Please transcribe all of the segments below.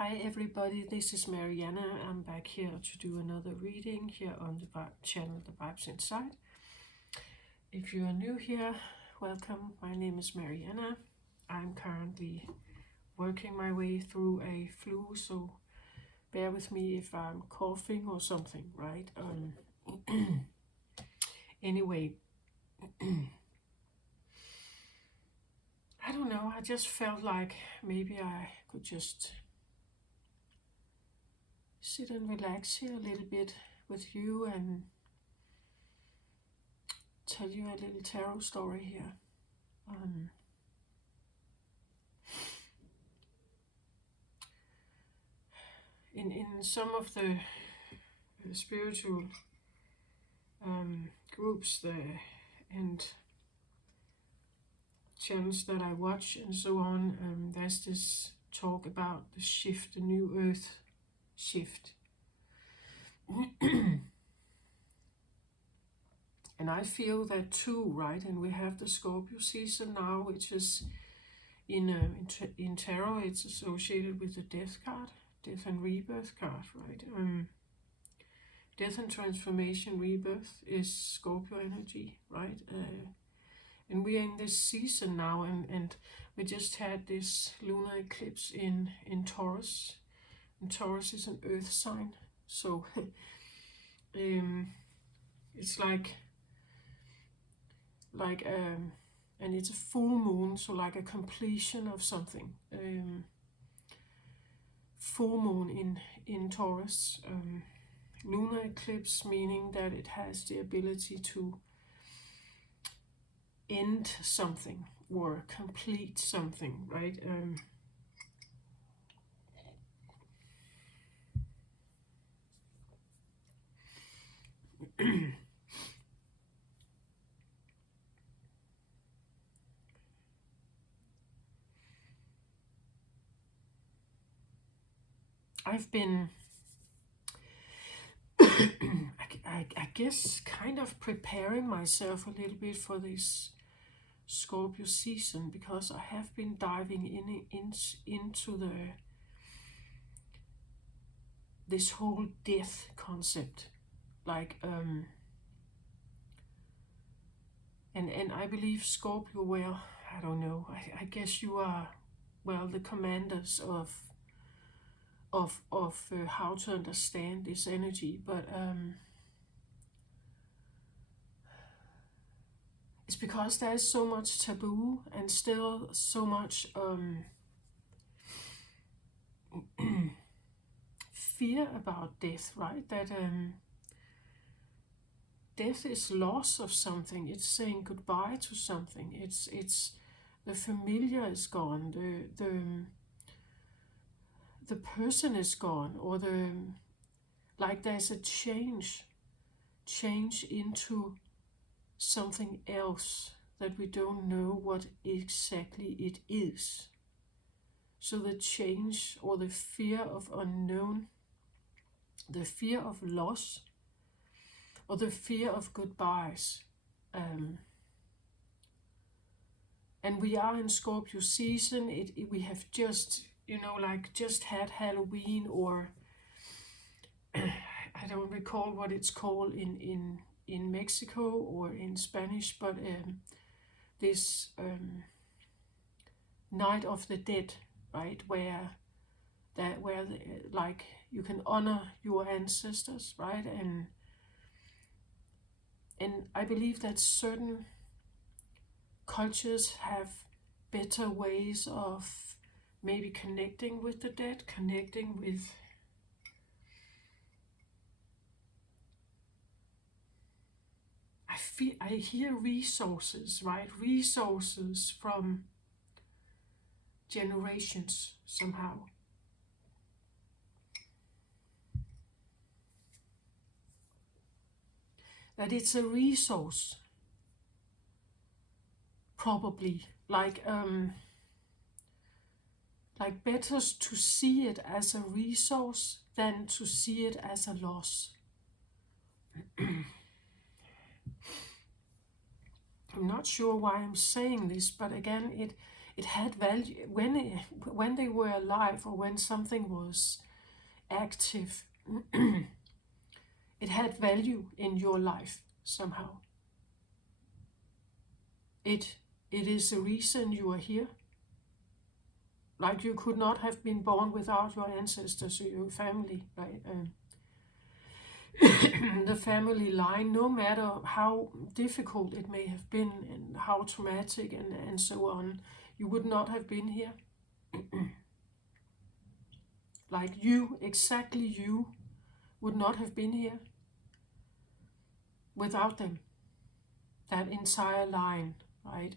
Hi everybody, this is Mariana. I'm back here to do another reading here on the channel The Vibes Inside. If you are new here, welcome. My name is Mariana. I'm currently working my way through a flu, so bear with me if I'm coughing or something, right? Anyway, I don't know, I just felt like maybe I could just sit and relax here a little bit with you and tell you a little tarot story here. In some of the spiritual groups and channels that I watch and so on, there's this talk about the shift, the new earth shift. And I feel that too, right? And we have the Scorpio season now, which is in tarot, it's associated with the death card, death and rebirth card, right? Death and transformation, rebirth is Scorpio energy, right? And we are in this season now, and we just had this lunar eclipse in Taurus. And Taurus is an earth sign, so it's like and it's a full moon, so like a completion of something. Full moon in Taurus. Lunar eclipse meaning that it has the ability to end something or complete something, right? I've been, I guess, kind of preparing myself a little bit for this Scorpio season, because I have been diving into this whole death concept, like and I believe Scorpio, well, I don't know, I guess you are, well, the commanders of how to understand this energy, but it's because there's so much taboo and still so much fear about death, right? That death is loss of something. It's saying goodbye to something. It's the familiar is gone. The person is gone, or like there's a change into something else that we don't know what exactly it is. So the change, or the fear of unknown, the fear of loss, or the fear of goodbyes. And we are in Scorpio season. We have just, just had Halloween, or I don't recall what it's called in Mexico or in Spanish, but this Night of the Dead, right, where like you can honor your ancestors, right, and I believe that certain cultures have better ways of maybe connecting with the dead, connecting with I hear resources, right? Resources from generations somehow. That it's a resource, probably, like better to see it as a resource than to see it as a loss. I'm not sure why I'm saying this, but again, it had value when they were alive, or when something was active. It had value in your life somehow. It is the reason you are here. Like, you could not have been born without your ancestors or your family, right? The family line, no matter how difficult it may have been and how traumatic and so on, you would not have been here. Like, you, exactly you, would not have been here without them. That entire line, right?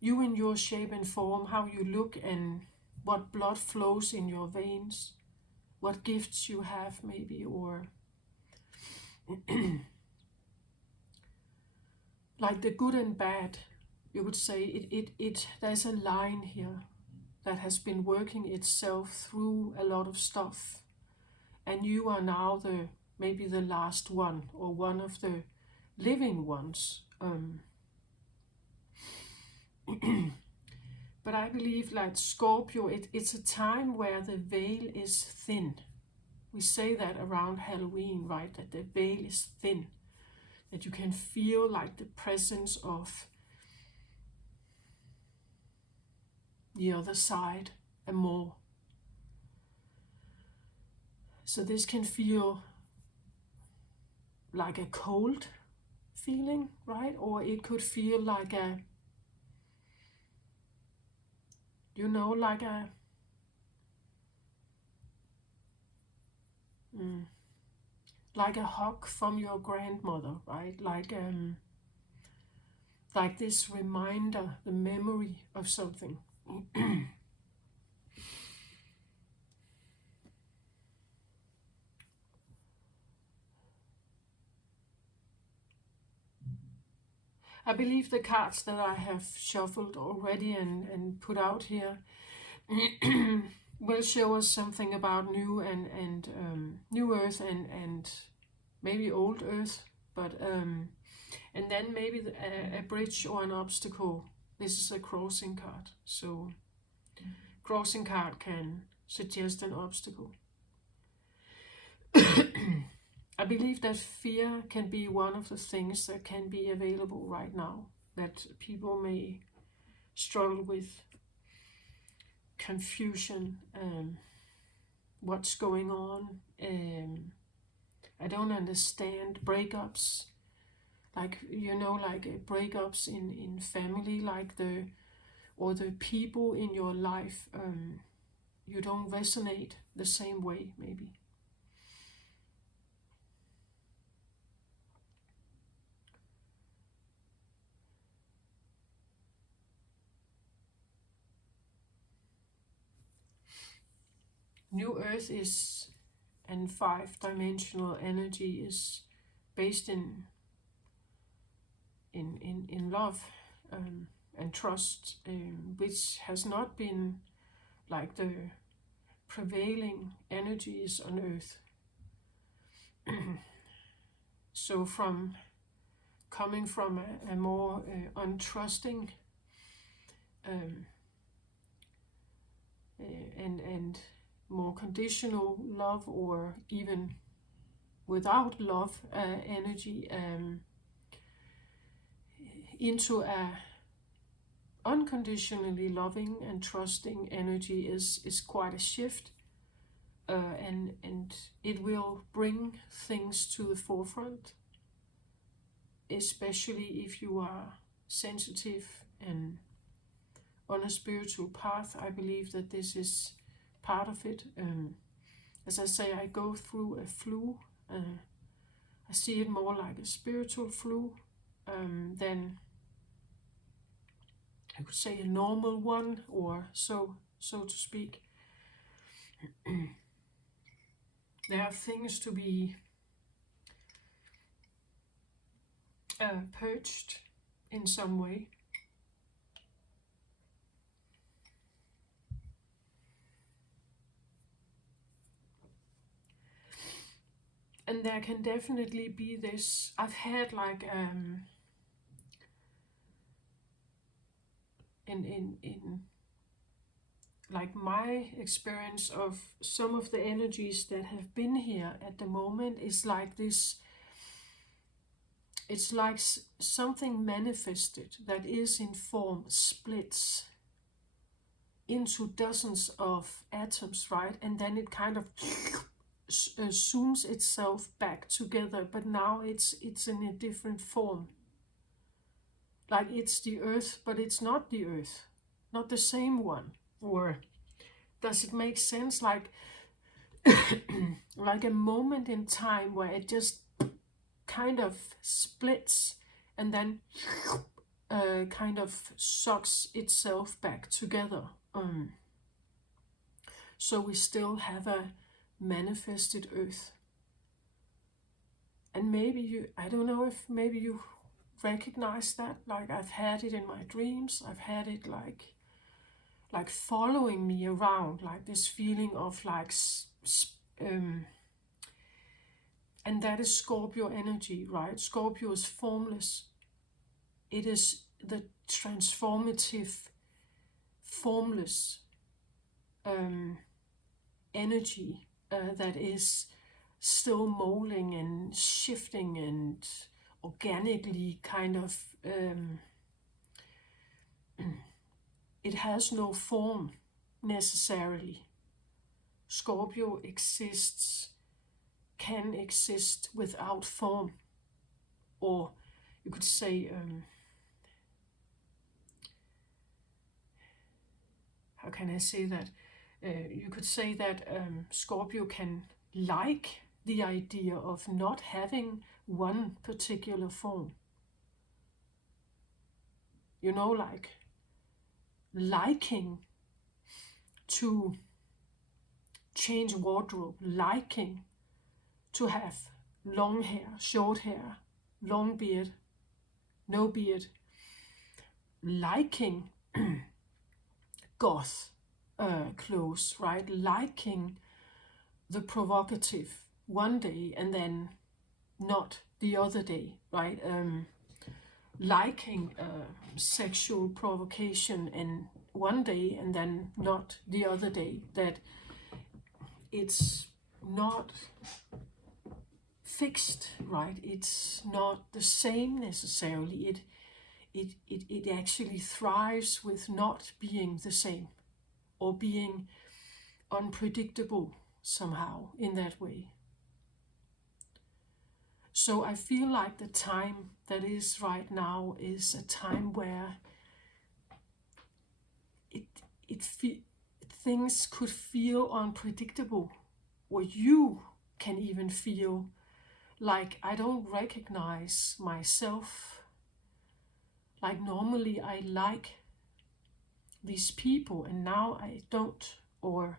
You in your shape and form, how you look and what blood flows in your veins, what gifts you have maybe, or like the good and bad, you would say there's a line here that has been working itself through a lot of stuff, and you are now maybe the last one, or one of the living ones. But I believe, like Scorpio, it's a time where the veil is thin. We say that around Halloween, right? That the veil is thin. That you can feel like the presence of the other side and more. So this can feel like a cold feeling, right? Or it could feel like like a hug from your grandmother, right? Like this reminder, the memory of something. I believe the cards that I have shuffled already and put out here will show us something about new and new Earth and maybe old Earth, but and then maybe a bridge or an obstacle. This is a crossing card, so crossing card can suggest an obstacle. I believe that fear can be one of the things that can be available right now, that people may struggle with. Confusion, what's going on, I don't understand, breakups, like breakups in family, like the people in your life, you don't resonate the same way maybe. New Earth is, and 5-dimensional energy is based in love and trust, which has not been like the prevailing energies on Earth. So coming from a more untrusting and more conditional love, or even without love energy, into a unconditionally loving and trusting energy is quite a shift, and it will bring things to the forefront, especially if you are sensitive and on a spiritual path. I believe that this is part of it. As I say, I go through a flu. I see it more like a spiritual flu than, I could say, a normal one, or so to speak. There are things to be purged in some way. And there can definitely be this, I've had like in like my experience of some of the energies that have been here at the moment is like this. It's like something manifested that is in form splits into dozens of atoms, right? And then it kind of zooms itself back together, but now it's in a different form. Like it's the earth, but it's not the earth, not the same one. Or does it make sense? Like like a moment in time where it just kind of splits and then kind of sucks itself back together. So we still have a manifested earth. And maybe you, I don't know if maybe you recognize that. Like I've had it in my dreams. I've had it like following me around, like this feeling of like and that is Scorpio energy, right? Scorpio is formless. It is the transformative, formless energy that is still molding and shifting and organically kind of it has no form necessarily. Scorpio exists, can exist without form, or you could say how can I say that? You could say that Scorpio can like the idea of not having one particular form. You know, like liking to change wardrobe, liking to have long hair, short hair, long beard, no beard, liking goth clothes, right? Liking the provocative one day and then not the other day, right? Liking sexual provocation and one day and then not the other day. That it's not fixed, right? It's not the same necessarily. It actually thrives with not being the same or being unpredictable somehow in that way. So I feel like the time that is right now is a time where things could feel unpredictable, or you can even feel like I don't recognize myself. Like normally I like these people and now I don't, or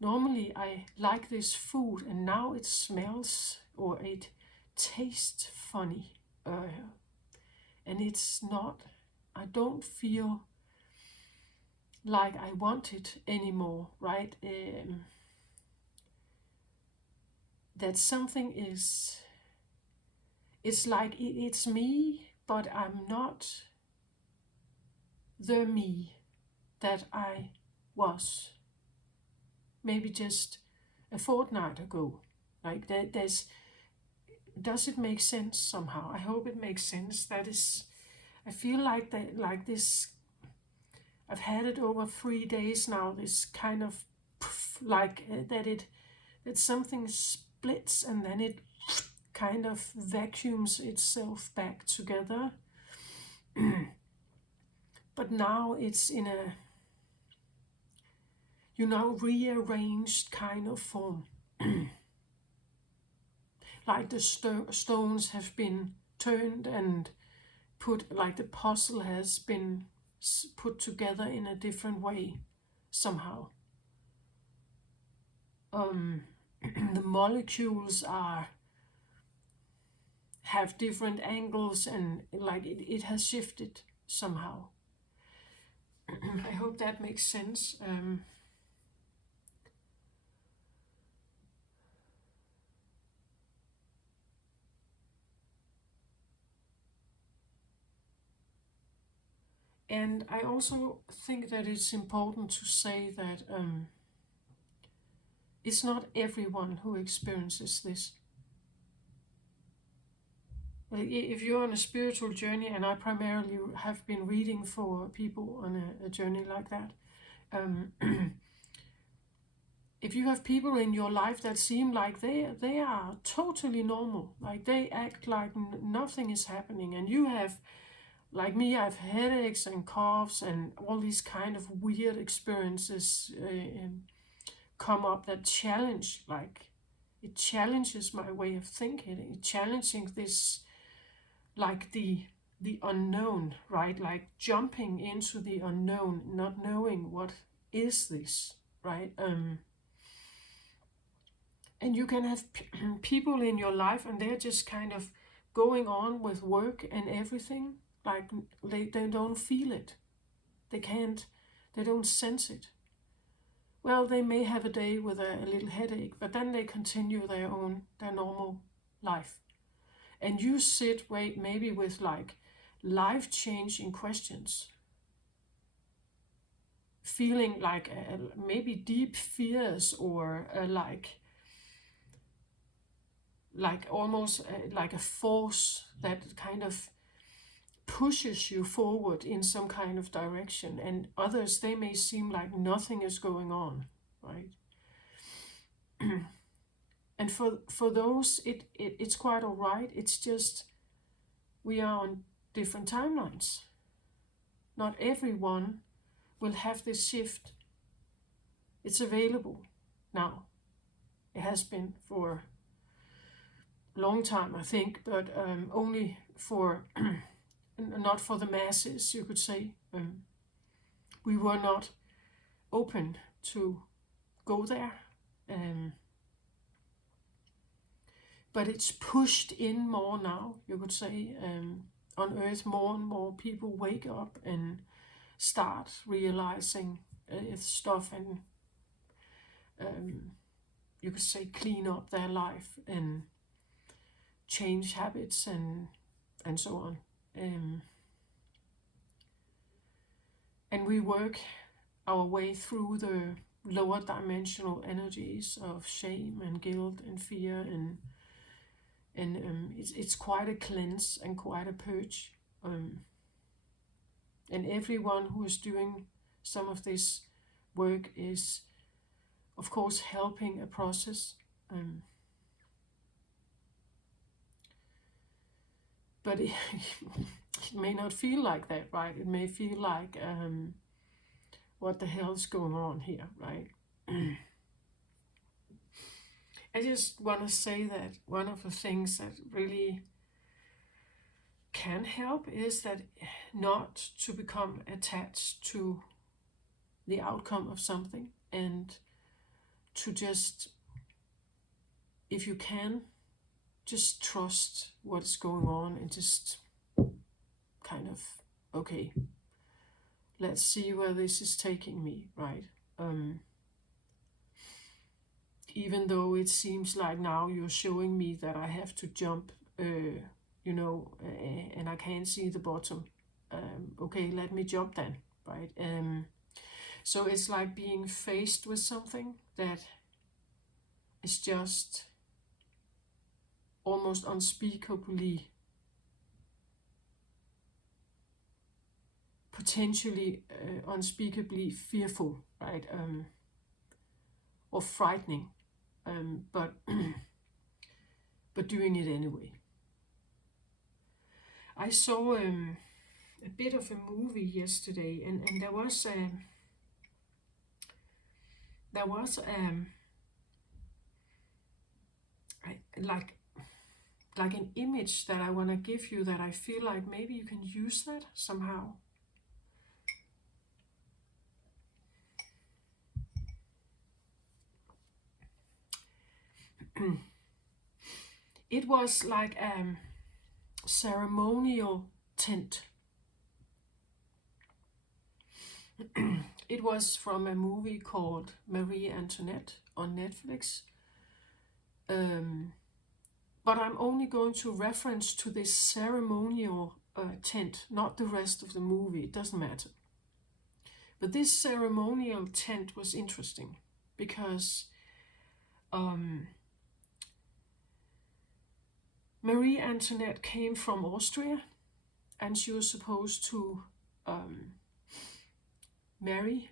normally I like this food and now it smells or it tastes funny, and it's not, I don't feel like I want it anymore, right? That something is, it's like it's me, but I'm not the me that I was maybe just a fortnight ago. Like does it make sense somehow? I hope it makes sense. That is, I feel like that, like this, I've had it over 3 days now, this kind of like that something splits and then it kind of vacuums itself back together. But now it's in a, rearranged kind of form. Like the stones have been turned and put, like the puzzle has been put together in a different way somehow. The molecules have different angles and like it has shifted somehow. I hope that makes sense. And I also think that it's important to say that it's not everyone who experiences this. If you're on a spiritual journey, and I primarily have been reading for people on a journey like that, if you have people in your life that seem like they are totally normal, like they act like nothing is happening, and you have, like me, I have headaches and coughs and all these kind of weird experiences come up that challenge, like it challenges my way of thinking. It challenging this, like the unknown, right? Like jumping into the unknown, not knowing what is this, right? And you can have people in your life, and they're just kind of going on with work and everything, like they don't feel it, they don't sense it. Well, they may have a day with a little headache, but then they continue their normal life. And you sit, maybe with like life-changing questions, feeling like maybe deep fears, or like almost like a force that kind of pushes you forward in some kind of direction. And others, they may seem like nothing is going on, right? And for those, it's quite all right. It's just we are on different timelines. Not everyone will have this shift. It's available now. It has been for a long time, I think, but only for not for the masses, you could say. We were not open to go there. But it's pushed in more now, you could say. On Earth, more and more people wake up and start realizing stuff, and you could say clean up their life and change habits and so on. And we work our way through the lower dimensional energies of shame and guilt and fear, and it's quite a cleanse and quite a purge. And everyone who is doing some of this work is, of course, helping a process. But it may not feel like that, right? It may feel like, what the hell is going on here, right? I just want to say that one of the things that really can help is that not to become attached to the outcome of something, and to just, if you can, just trust what's going on, and just kind of, okay, let's see where this is taking me, right? Even though it seems like now you're showing me that I have to jump, and I can't see the bottom. Okay, let me jump then, right? So it's like being faced with something that is just almost unspeakably, potentially unspeakably fearful, right? Or frightening, but but doing it anyway. I saw a bit of a movie yesterday, and there was like an image that I want to give you, that I feel like maybe you can use that somehow. It was like a ceremonial tent. It was from a movie called Marie Antoinette on Netflix. But I'm only going to reference to this ceremonial tent, not the rest of the movie, it doesn't matter. But this ceremonial tent was interesting because Marie Antoinette came from Austria, and she was supposed to marry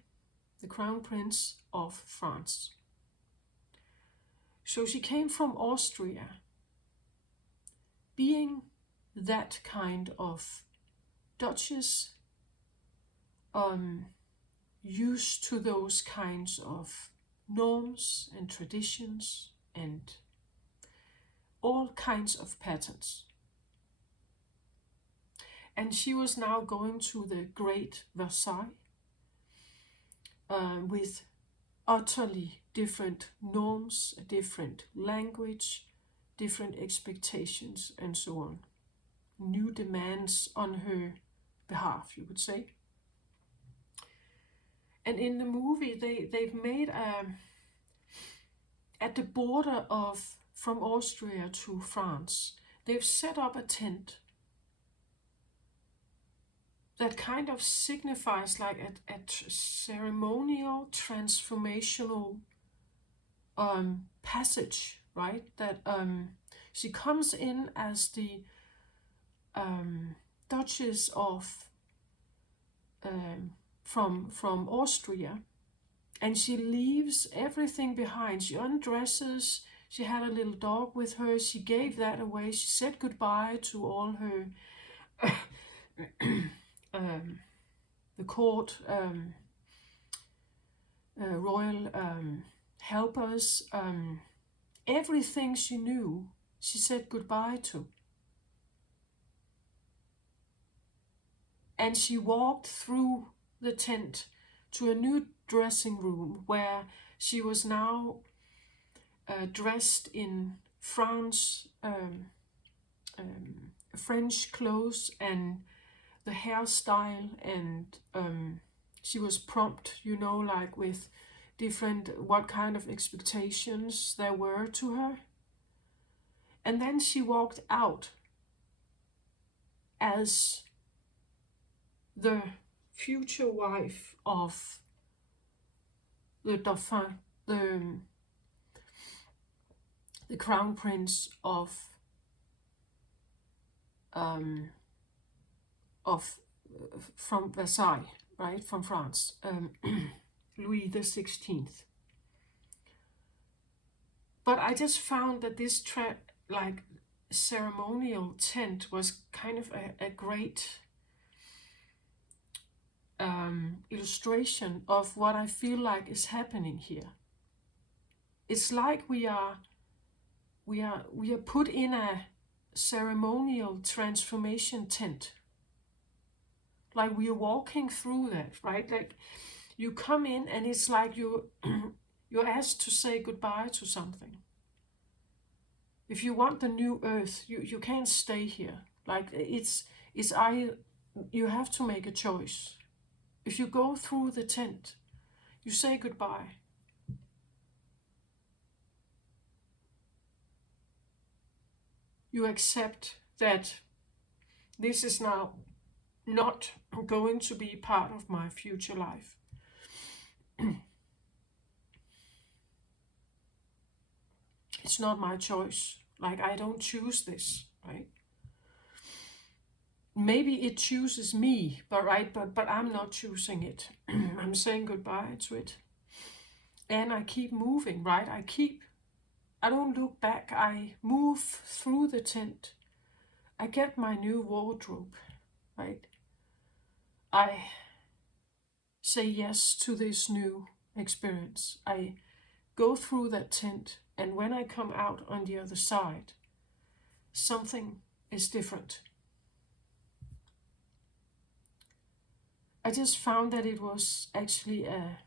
the Crown Prince of France. So she came from Austria, being that kind of duchess, used to those kinds of norms and traditions and all kinds of patterns. And she was now going to the Great Versailles with utterly different norms, a different language, different expectations, and so on. New demands on her behalf, you would say. And in the movie, they've made at the border of from Austria to France, they've set up a tent that kind of signifies like a ceremonial, transformational passage, right? That she comes in as the Duchess of from Austria, and she leaves everything behind. She undresses. She had a little dog with her. She gave that away. She said goodbye to all her the court royal helpers. Everything she knew, she said goodbye to. And she walked through the tent to a new dressing room where she was now dressed in French clothes, and the hairstyle, and she was prompt, like with different, what kind of expectations there were to her. And then she walked out as the future wife of the Dauphin, the Crown Prince of from Versailles, right, from France, Louis the 16th. But I just found that this ceremonial tent was kind of a great illustration of what I feel like is happening here. It's like we are put in a ceremonial transformation tent. Like we are walking through that, right? Like you come in and it's like you're asked to say goodbye to something. If you want the new earth, you can't stay here. Like you have to make a choice. If you go through the tent, you say goodbye. You accept that this is now not going to be part of my future life. It's not my choice. Like I don't choose this, right? Maybe it chooses me, but I'm not choosing it. I'm saying goodbye to it. And I keep moving, right? I don't look back. I move through the tent. I get my new wardrobe, right? I say yes to this new experience. I go through that tent, and when I come out on the other side, something is different. I just found that it was actually a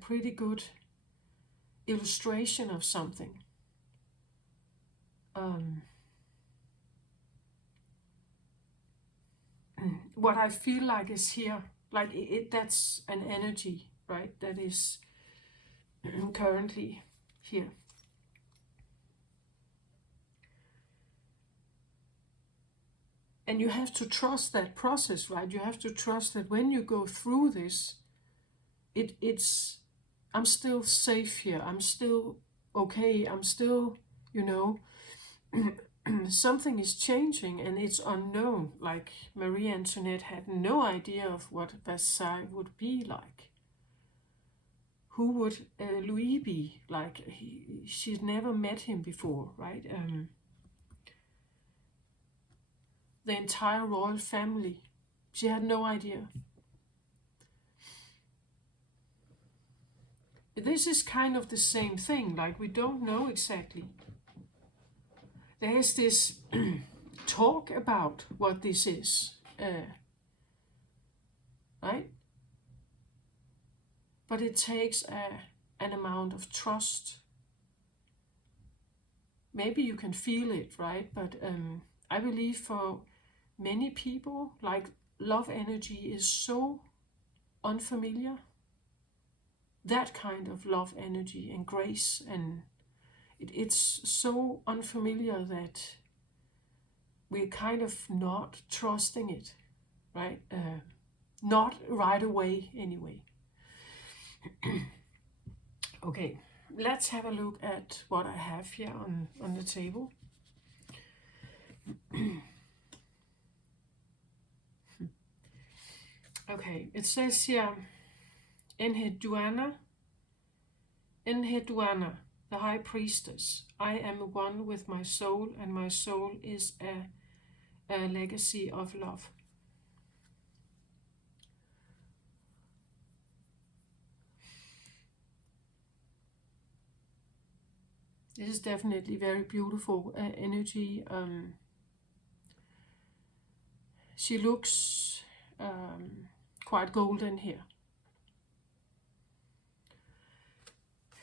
pretty good illustration of something. What I feel like is here, like that's an energy, right? That is currently here. And you have to trust that process, right? You have to trust that when you go through this, I'm still safe here. I'm still okay. I'm still, you know, something is changing and it's unknown. Like Marie Antoinette had no idea of what Versailles would be like. Who would Louis be like? She'd never met him before, right? The entire royal family, she had no idea. This is kind of the same thing, like we don't know exactly. There's this talk about what this is, right? But it takes an amount of trust. Maybe you can feel it, right? But I believe for many people, like love energy is so unfamiliar. That kind of love energy and grace, and it's so unfamiliar that we're kind of not trusting it, right? Not right away, anyway. Okay, let's have a look at what I have here on the table. Okay, it says here, Enheduanna, the high priestess, I am one with my soul, and my soul is a legacy of love. This is definitely very beautiful energy. She looks quite golden here.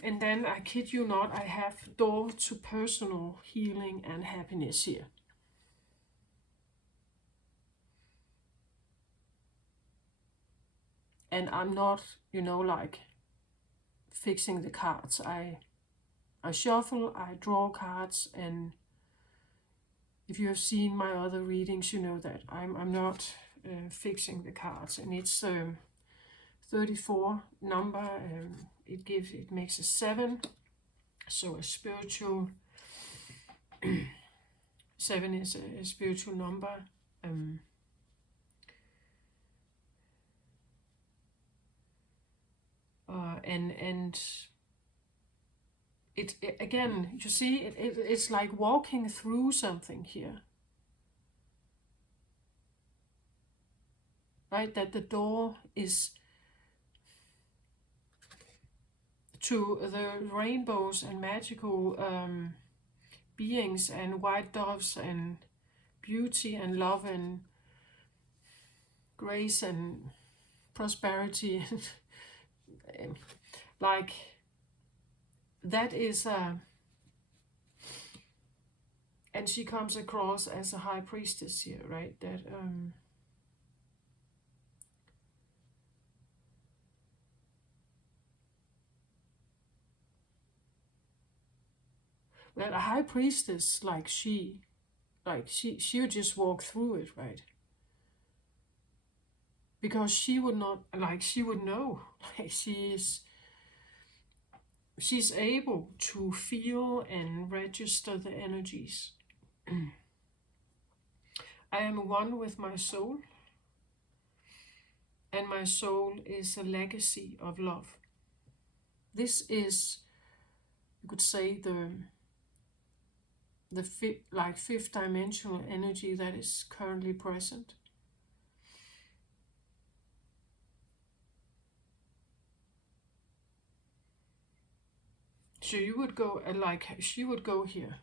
And then, I kid you not, I have door to personal healing and happiness here. And I'm not, like fixing the cards. I shuffle, I draw cards, and if you have seen my other readings, you know that I'm not fixing the cards. And it's 34 number. It makes a 7, so a spiritual 7 is a spiritual number. And it again, you see, it's like walking through something here, right? That the door is to the rainbows and magical beings and white doves and beauty and love and grace and prosperity. Like that is and she comes across as a high priestess here, right? That a high priestess, like she would just walk through it, right? Because she would not, like, she would know, like she's able to feel and register the energies. I am one with my soul, and my soul is a legacy of love. This is, you could say, the fifth dimensional energy that is currently present. So you would go, she would go here.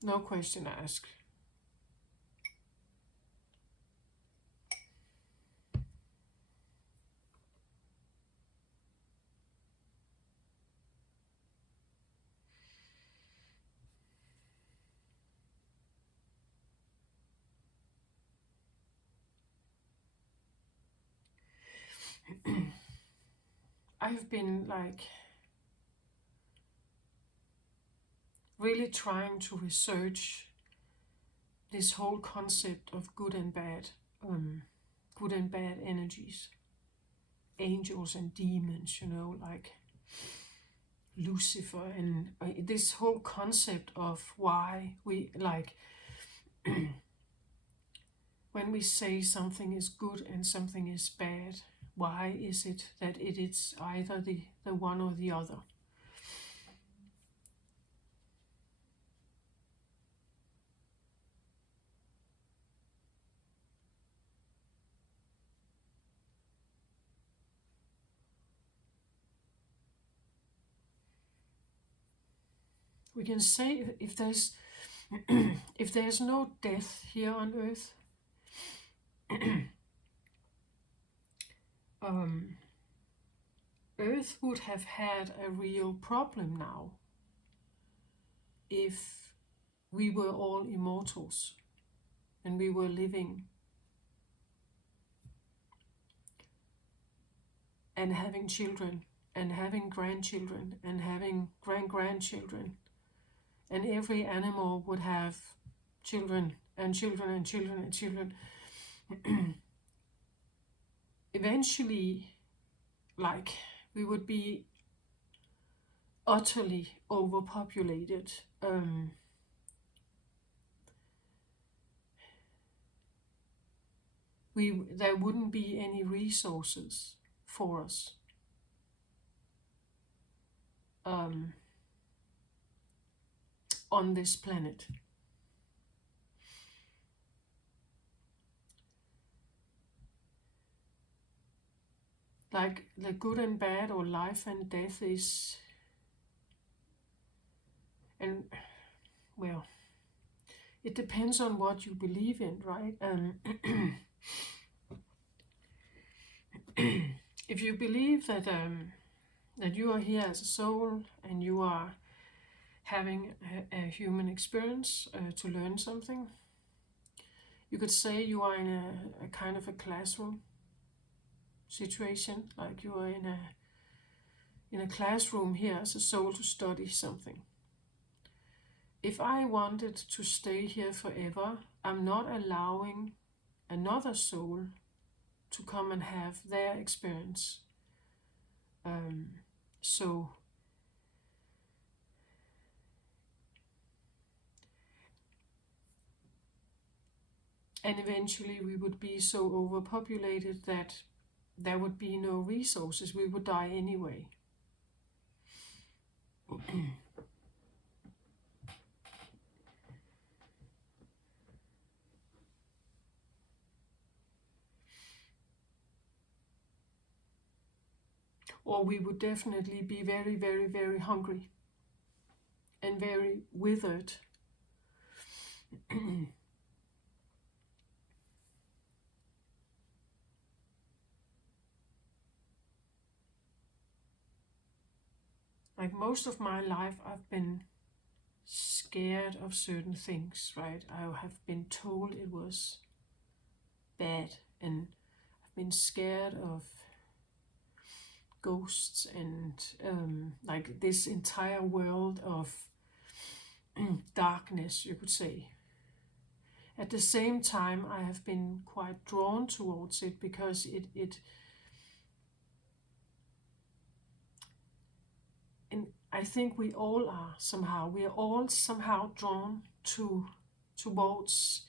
No question asked. I've been really trying to research this whole concept of good and bad energies, angels and demons, like Lucifer, and this whole concept of why we when we say something is good and something is bad, why is it that it is either the one or the other? We can say if there's if there's no death here on earth, Earth would have had a real problem now if we were all immortals and we were living and having children and having grandchildren and having grandchildren, and every animal would have children and children and children and children. Eventually, we would be utterly overpopulated. There wouldn't be any resources for us. On this planet. Like the good and bad, or life and death is, and well, it depends on what you believe in, right? If you believe that you are here as a soul and you are having a human experience to learn something, you could say you are in a kind of a classroom situation, like you are in a classroom here as a soul to study something. If I wanted to stay here forever, I'm not allowing another soul to come and have their experience. So and eventually we would be so overpopulated that there would be no resources. We would die anyway. Or we would definitely be very, very, very hungry and very withered. Like most of my life, I've been scared of certain things, right? I have been told it was bad, and I've been scared of ghosts and like this entire world of darkness, you could say. At the same time, I have been quite drawn towards it because it and I think we all are somehow. We are all somehow drawn towards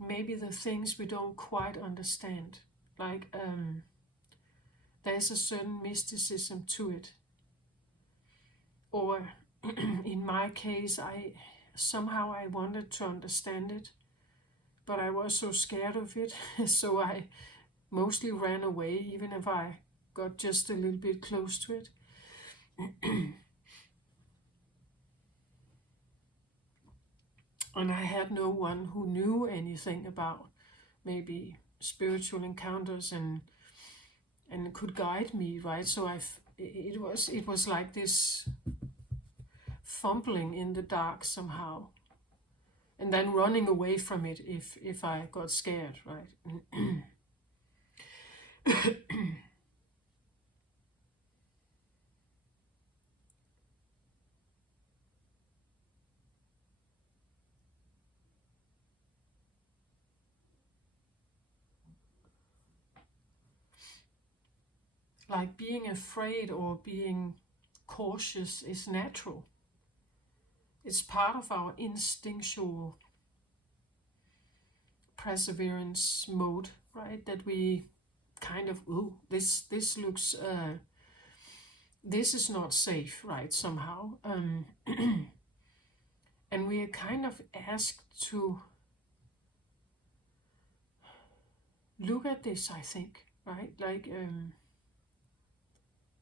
maybe the things we don't quite understand. Like there's a certain mysticism to it. Or in my case, I wanted to understand it, but I was so scared of it, so I mostly ran away, even if I got just a little bit close to it. And I had no one who knew anything about maybe spiritual encounters and could guide me, right? So it was like this fumbling in the dark somehow, and then running away from it if I got scared, right? like being afraid or being cautious is natural. It's part of our instinctual perseverance mode, right? That we kind of, oh, this looks, this is not safe, right? Somehow, and we are kind of asked to look at this. I think, right? Like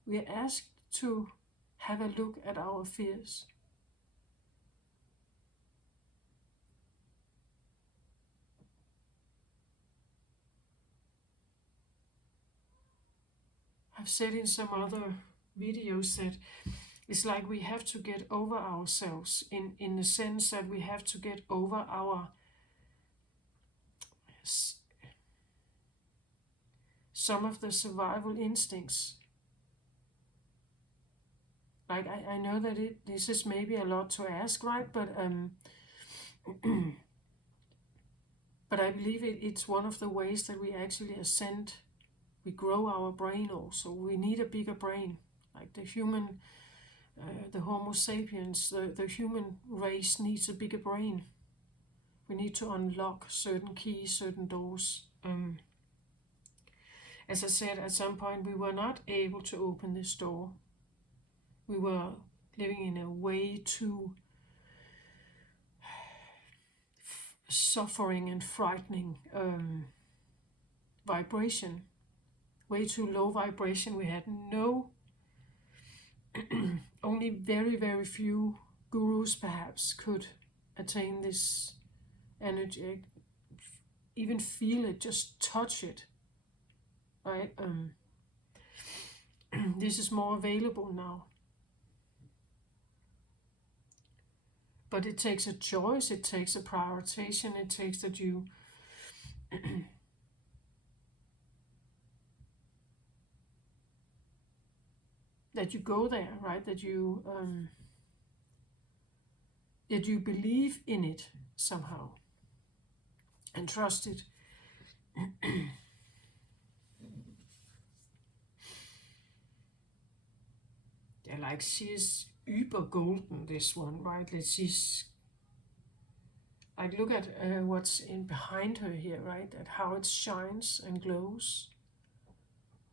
we are asked to have a look at our fears. I've said in some other videos that it's like we have to get over ourselves in the sense that we have to get over our some of the survival instincts. Like I know that this is maybe a lot to ask, right? But but I believe it's one of the ways that we actually ascend. We grow our brain also. We need a bigger brain. Like the human, the Homo sapiens, the human race needs a bigger brain. We need to unlock certain keys, certain doors. As I said, at some point we were not able to open this door. We were living in a way too suffering and frightening vibration, way too low vibration. We had no, only very, very few gurus perhaps could attain this energy, even feel it, just touch it, right? This is more available now. But it takes a choice, it takes a prioritization, it takes that you that you go there, right? That you believe in it somehow and trust it. Yeah, like she's uber golden, this one, right? Like she's like, look at what's in behind her here, right? At how it shines and glows.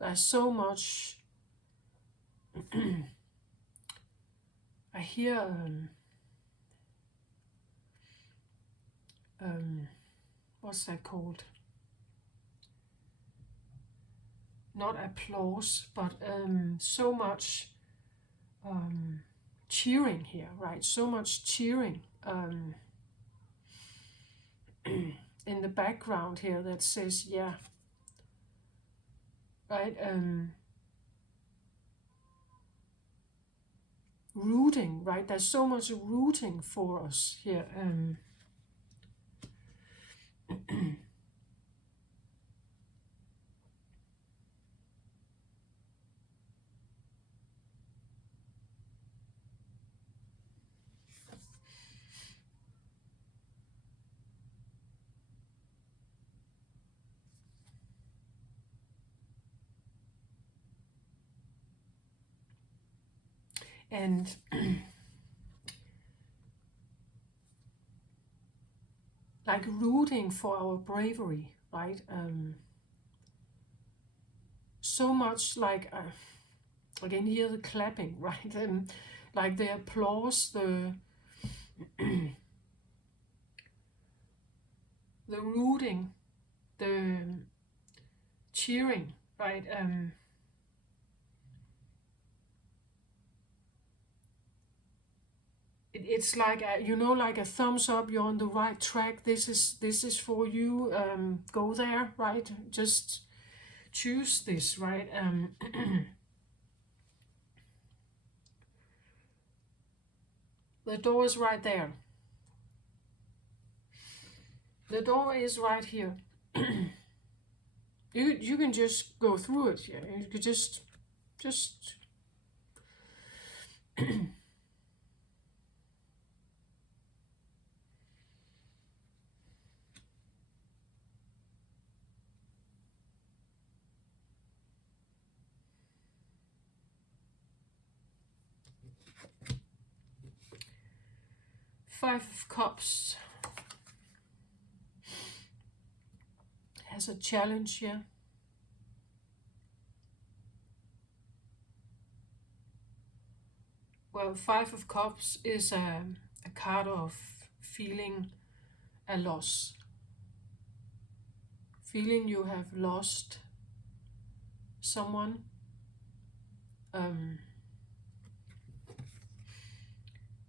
There's so much. I hear what's that called? Not applause, but so much cheering here, right? So much cheering in the background here that says, yeah, right? Rooting, right? There's so much rooting for us here. And like rooting for our bravery, right? So much like, again here the clapping, right? Like the applause, the the rooting, the cheering, right? It's like like a thumbs up. You're on the right track. This is for you. Go there, right? Just choose this, right? The door is right there. The door is right here. You can just go through it. Yeah, you could just. Five of Cups has a challenge here. Well, Five of Cups is a card of feeling a loss. Feeling you have lost someone.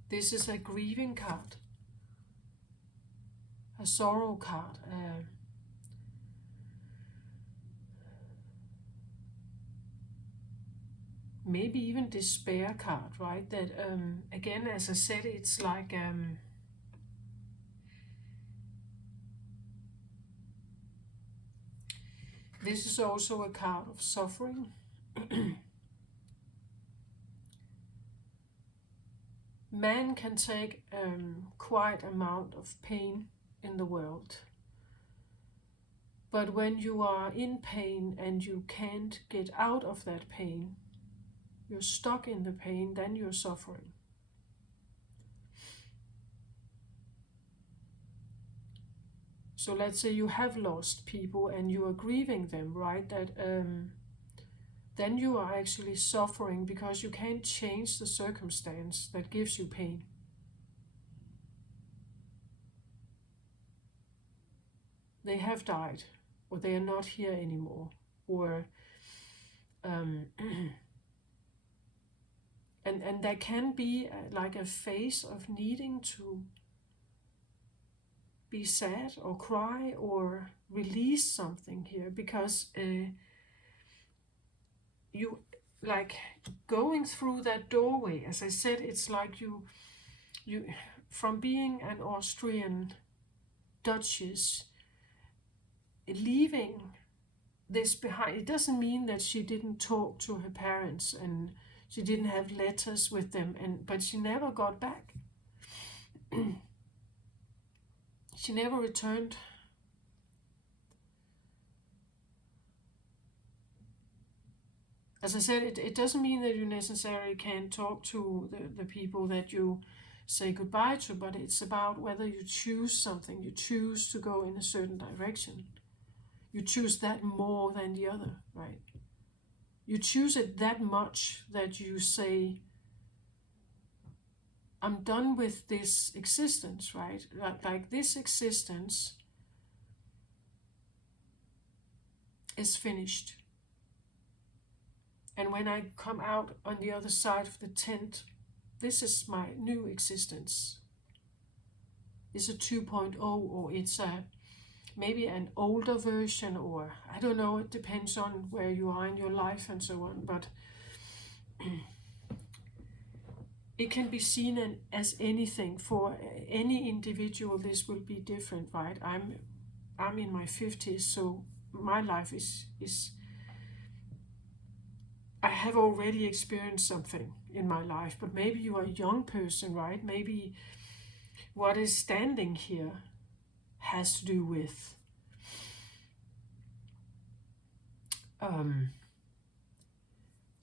This is a grieving card. A sorrow card. Maybe even despair card, right? That again, as I said, it's like this is also a card of suffering. Man can take quite amount of pain in the world, but when you are in pain and you can't get out of that pain, you're stuck in the pain, then you're suffering. So let's say you have lost people and you are grieving them, right? That then you are actually suffering because you can't change the circumstance that gives you pain. They have died, or they are not here anymore, or and there can be like a phase of needing to be sad or cry or release something here, because you like going through that doorway, as I said, it's like you from being an Austrian duchess, leaving this behind. It doesn't mean that she didn't talk to her parents and she didn't have letters with them, but she never got back. She never returned. As I said, it doesn't mean that you necessarily can't talk to the people that you say goodbye to, but it's about whether you choose something, you choose to go in a certain direction. You choose that more than the other, right? You choose it that much that you say, I'm done with this existence, right? Like this existence is finished. And when I come out on the other side of the tent, this is my new existence. It's a 2.0, or it's maybe an older version, or I don't know, it depends on where you are in your life and so on, but it can be seen as anything. For any individual this will be different, right? I'm in my 50s, so my life is I have already experienced something in my life, but maybe you are a young person, right? Maybe what is standing here has to do with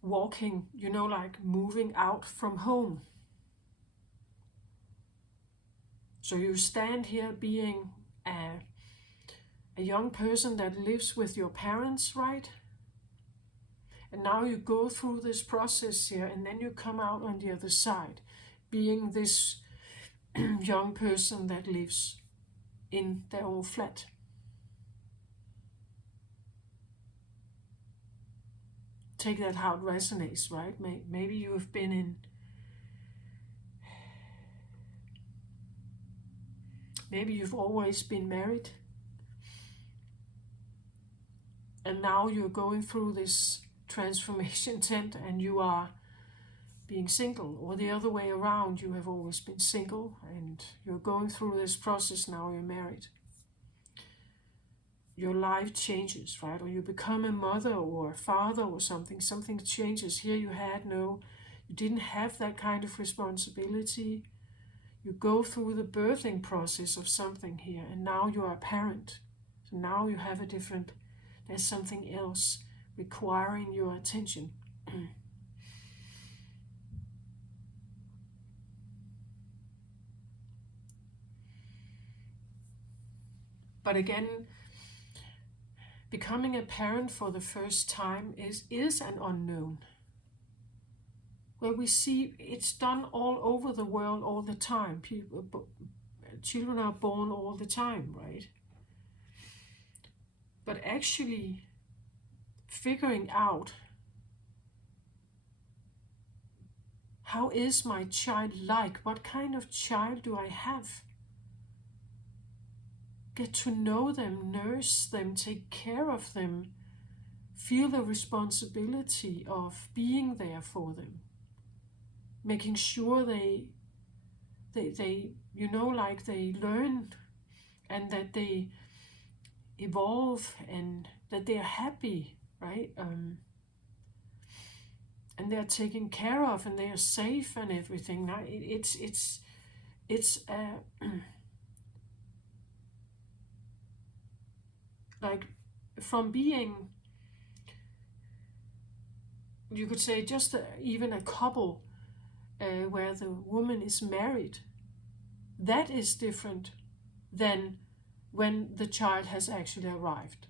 walking, like moving out from home. So you stand here being a young person that lives with your parents, right? And now you go through this process here, and then you come out on the other side, being this young person that lives in their own flat. Take that how it resonates, right? Maybe you have been in, maybe you've always been married, and now you're going through this transformation tent and you are being single, or the other way around, you have always been single and you're going through this process, now you're married. Your life changes, right? Or you become a mother or a father or something changes. Here you didn't have that kind of responsibility. You go through the birthing process of something here, and now you are a parent. So now you have there's something else requiring your attention. But again, becoming a parent for the first time is an unknown, where we see it's done all over the world all the time. Children are born all the time, right? But actually figuring out, how is my child like? What kind of child do I have? Get to know them, nurse them, take care of them, feel the responsibility of being there for them, making sure they like they learn, and that they evolve, and that they are happy, right? And they're taken care of, and they are safe and everything. Now it's like, from being, you could say, just even a couple where the woman is married, that is different than when the child has actually arrived.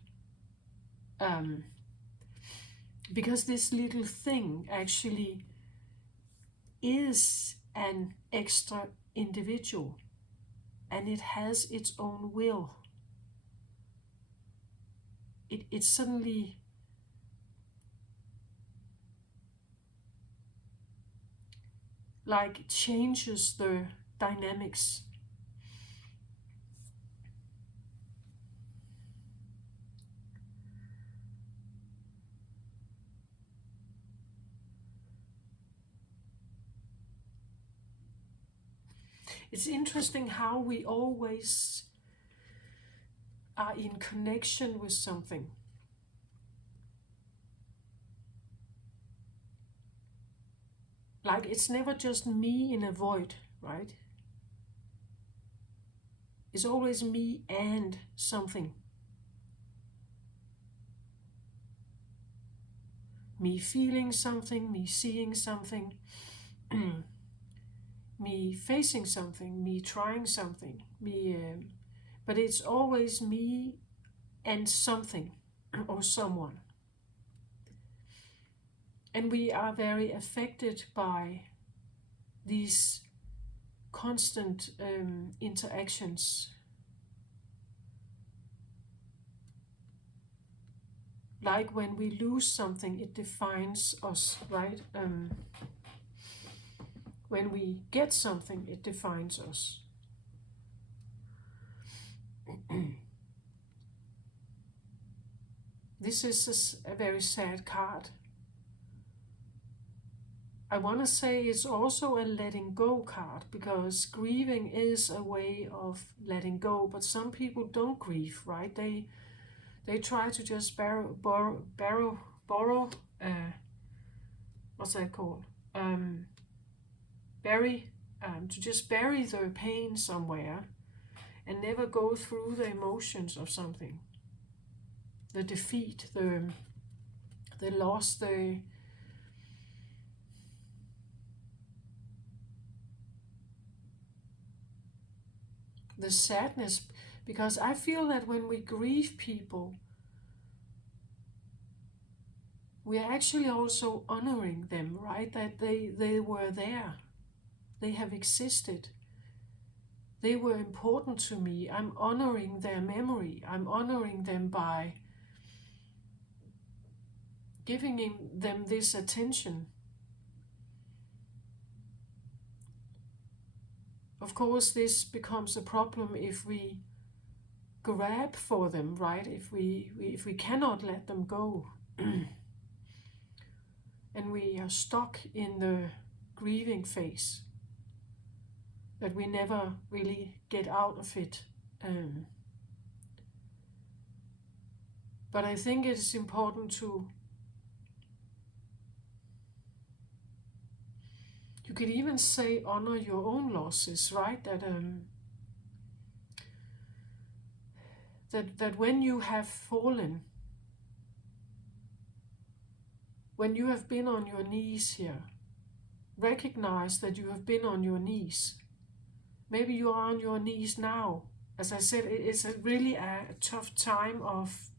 Because this little thing actually is an extra individual, and it has its own will. It suddenly like changes the dynamics. It's interesting how we always are in connection with something. Like, it's never just me in a void, right? It's always me and something. Me feeling something, me seeing something, me facing something, me trying something, but it's always me and something or someone. And we are very affected by these constant interactions. Like when we lose something, it defines us, right? When we get something, it defines us. This is a very sad card. I want to say it's also a letting go card, because grieving is a way of letting go, but some people don't grieve, right? They try to just borrow, what's that called? To just bury their pain somewhere and never go through the emotions of something. The defeat, the loss, the sadness. Because I feel that when we grieve people, we are actually also honoring them, right? That they were there. They have existed. They were important to me. I'm honoring their memory. I'm honoring them by giving them this attention. Of course, this becomes a problem if we grab for them, right? If we cannot let them go. And we are stuck in the grieving phase, that we never really get out of it. But I think it is important to, you could even say, honor your own losses, right? That when you have fallen, when you have been on your knees here, recognize that you have been on your knees. Maybe you are on your knees now, as I said, it's really a tough time of,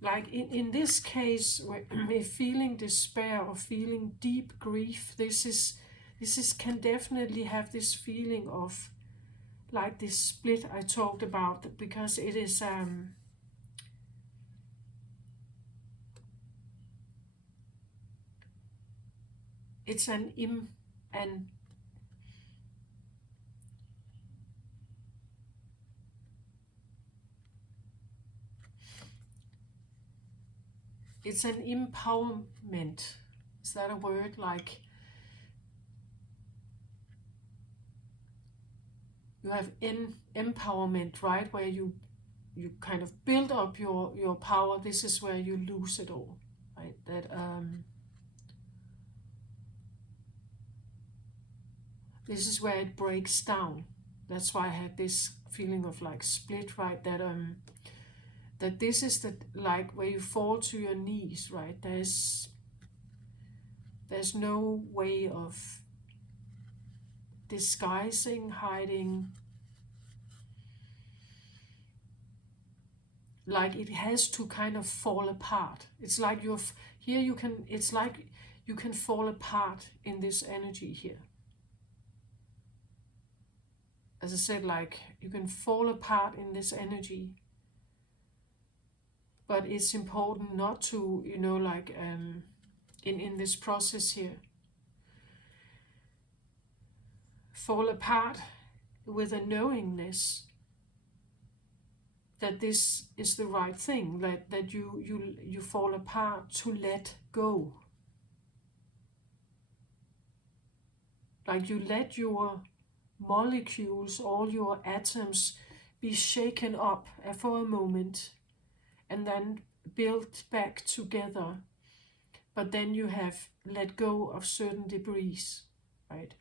like in this case, if feeling despair or feeling deep grief, this is can definitely have this feeling of like this split I talked about, because it is it's an it's an empowerment. Is that a word? Like you have empowerment, right? Where you kind of build up your power. This is where you lose it all, right? That this is where it breaks down. That's why I had this feeling of like split, right? That this is the, like where you fall to your knees, right? There's no way of disguising, hiding. Like it has to kind of fall apart. It's like here you can, it's like you can fall apart in this energy here. As I said, like you can fall apart in this energy, but it's important not to, like in this process here, fall apart with a knowingness that this is the right thing, that you fall apart to let go. Like you let your molecules, all your atoms, be shaken up for a moment and then built back together. But then you have let go of certain debris, right?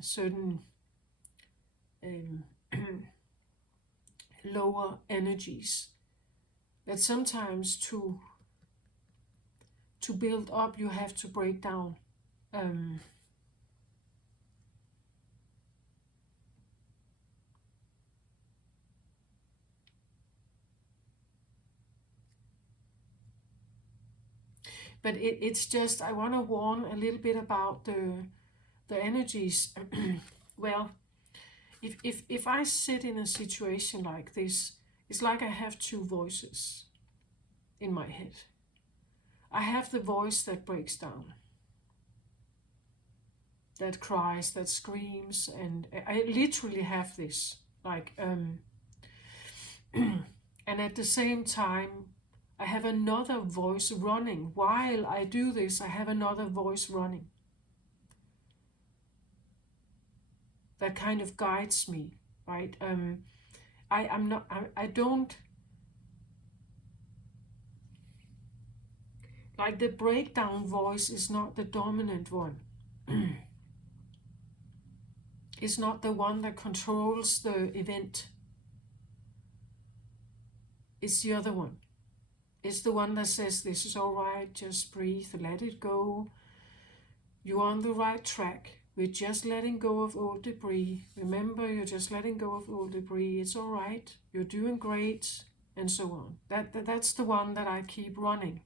Certain lower energies that sometimes to build up you have to break down. But it's just, I want to warn a little bit about the energies. Well, if I sit in a situation like this, it's like I have two voices in my head. I have the voice that breaks down, that cries, that screams, and I literally have this, like, and at the same time, I have another voice running. While I do this, I have another voice running that kind of guides me, right? I don't, like the breakdown voice is not the dominant one. It's not the one that controls the event. It's the other one. It's the one that says, this is all right, just breathe, let it go. You're on the right track. We're just letting go of old debris. Remember, you're just letting go of old debris. It's all right. You're doing great, and so on. That's the one that I keep running.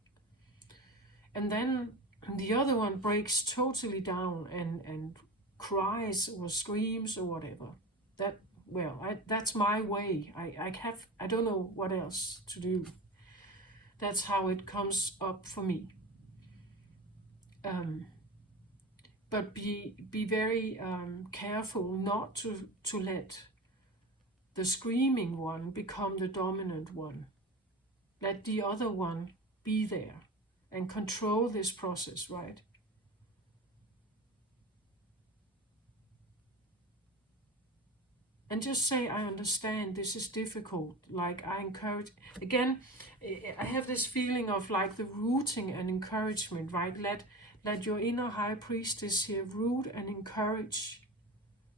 And then the other one breaks totally down and cries or screams or whatever. That's my way. I don't know what else to do. That's how it comes up for me. But be very careful not to let the screaming one become the dominant one. Let the other one be there and control this process, right? And just say, I understand, this is difficult. Like I encourage, again, I have this feeling of like the rooting and encouragement, right? Let your inner high priestess here root and encourage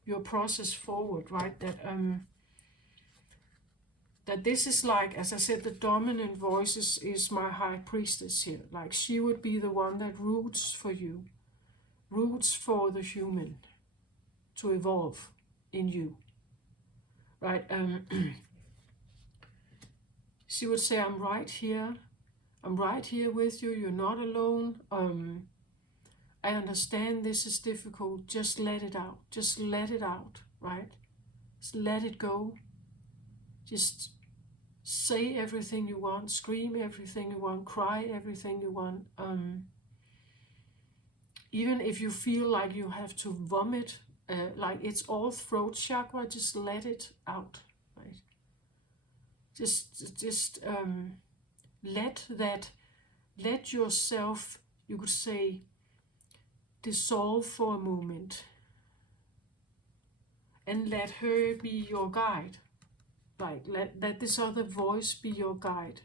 your process forward, right? That this is like, as I said, the dominant voice is my high priestess here. Like she would be the one that roots for you, roots for the human to evolve. in you, right? She would say, I'm right here. I'm right here with you. You're not alone. I understand this is difficult. Just let it out. Just let it out, right? Just let it go. Just say everything you want. Scream everything you want. Cry everything you want. Even if you feel like you have to vomit, like it's all throat chakra, just let it out, right? Just let yourself, you could say, dissolve for a moment, and let her be your guide. Like let this other voice be your guide.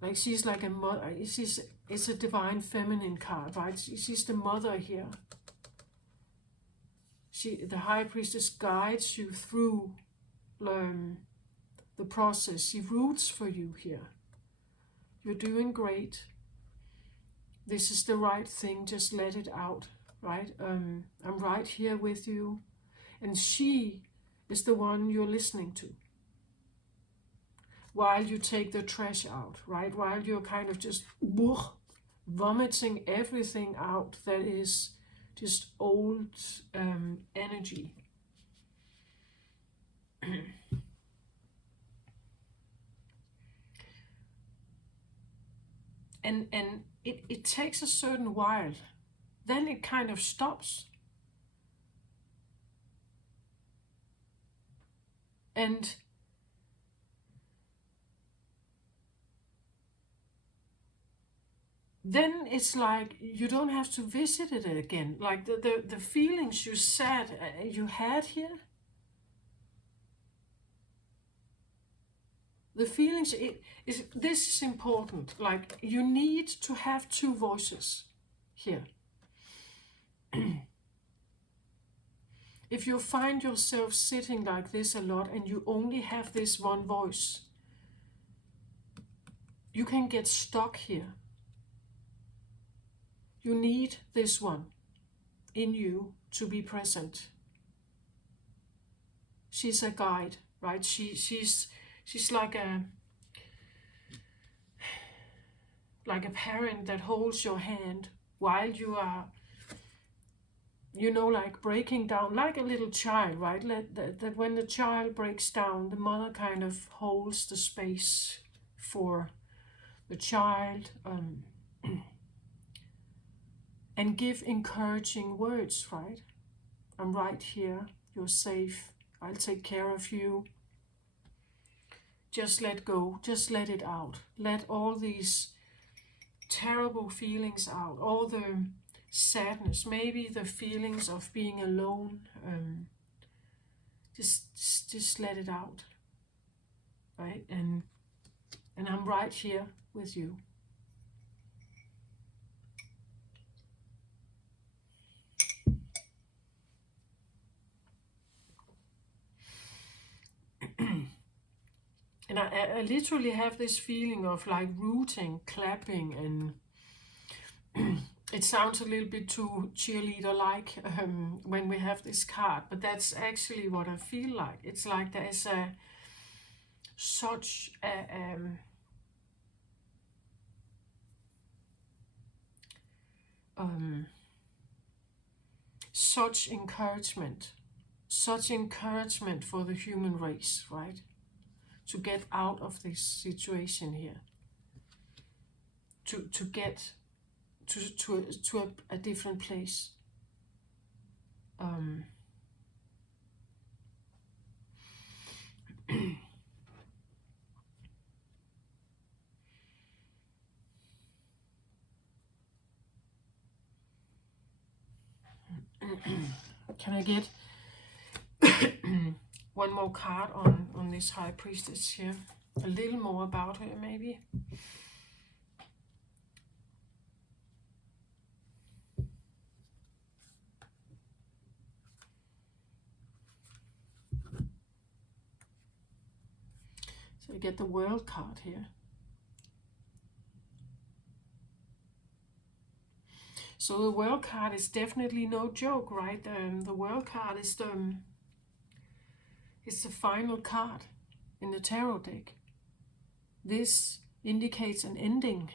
Like she's like a mother. It's a divine feminine card, right? She's the mother here. The high priestess guides you through the process. She roots for you here. You're doing great. This is the right thing. Just let it out, right? I'm right here with you. And she is the one you're listening to while you take the trash out, right? While you're kind of just vomiting everything out that is just old energy. And it takes a certain while. Then it kind of stops. And then it's like you don't have to visit it again. Like the feelings you had here, the feelings, this is important. Like you need to have two voices here. If you find yourself sitting like this a lot and you only have this one voice, you can get stuck here. You need this one in you to be present. She's a guide, right? She's like a parent that holds your hand while you are, like breaking down, like a little child, right? That when the child breaks down, the mother kind of holds the space for the child, and give encouraging words, right? I'm right here, you're safe, I'll take care of you. Just let go, just let it out. Let all these terrible feelings out, all the sadness, maybe the feelings of being alone. Just let it out, right? And I'm right here with you. And I literally have this feeling of like rooting, clapping, and it sounds a little bit too cheerleader-like when we have this card, but that's actually what I feel like. It's like there's such such encouragement for the human race, right? To get out of this situation here, to get to a different place. Can I get one more card on this high priestess here? A little more about her, maybe. So you get the World card here. So the World card is definitely no joke, right? The World card is the final card in the tarot deck. This indicates an ending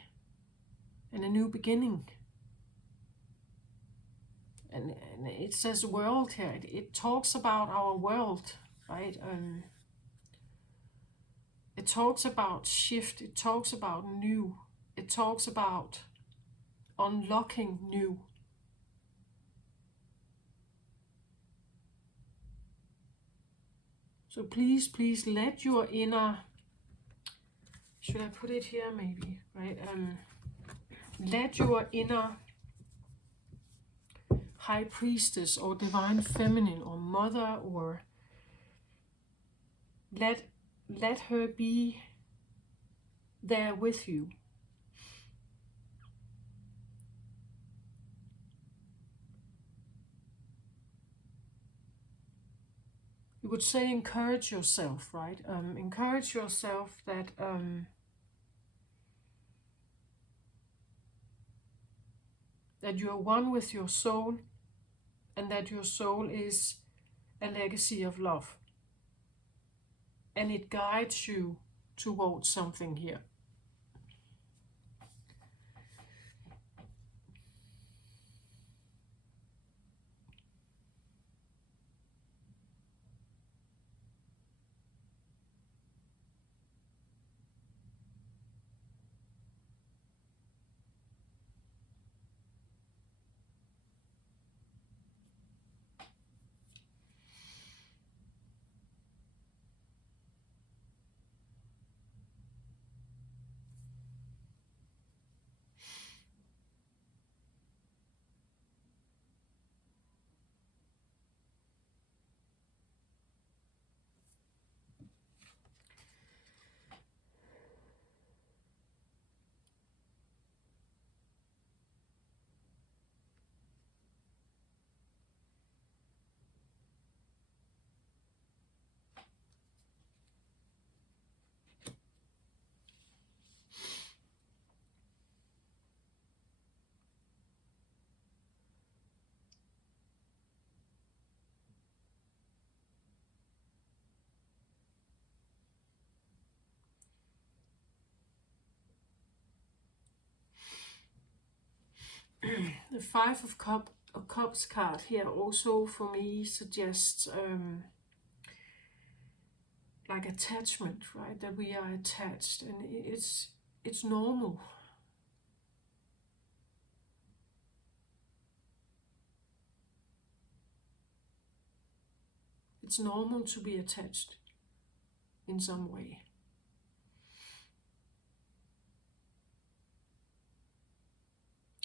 and a new beginning. And it says world here. It talks about our world, right? It talks about shift. It talks about new. It talks about unlocking new. So please let your inner, should I put it here maybe, right? Let your inner high priestess or divine feminine or mother, or let her be there with you. You would say encourage yourself, right? Encourage yourself that that you are one with your soul, and that your soul is a legacy of love. And it guides you towards something here. The Five of Cups card here also for me suggests like attachment, right? That we are attached, and it's normal. It's normal to be attached in some way.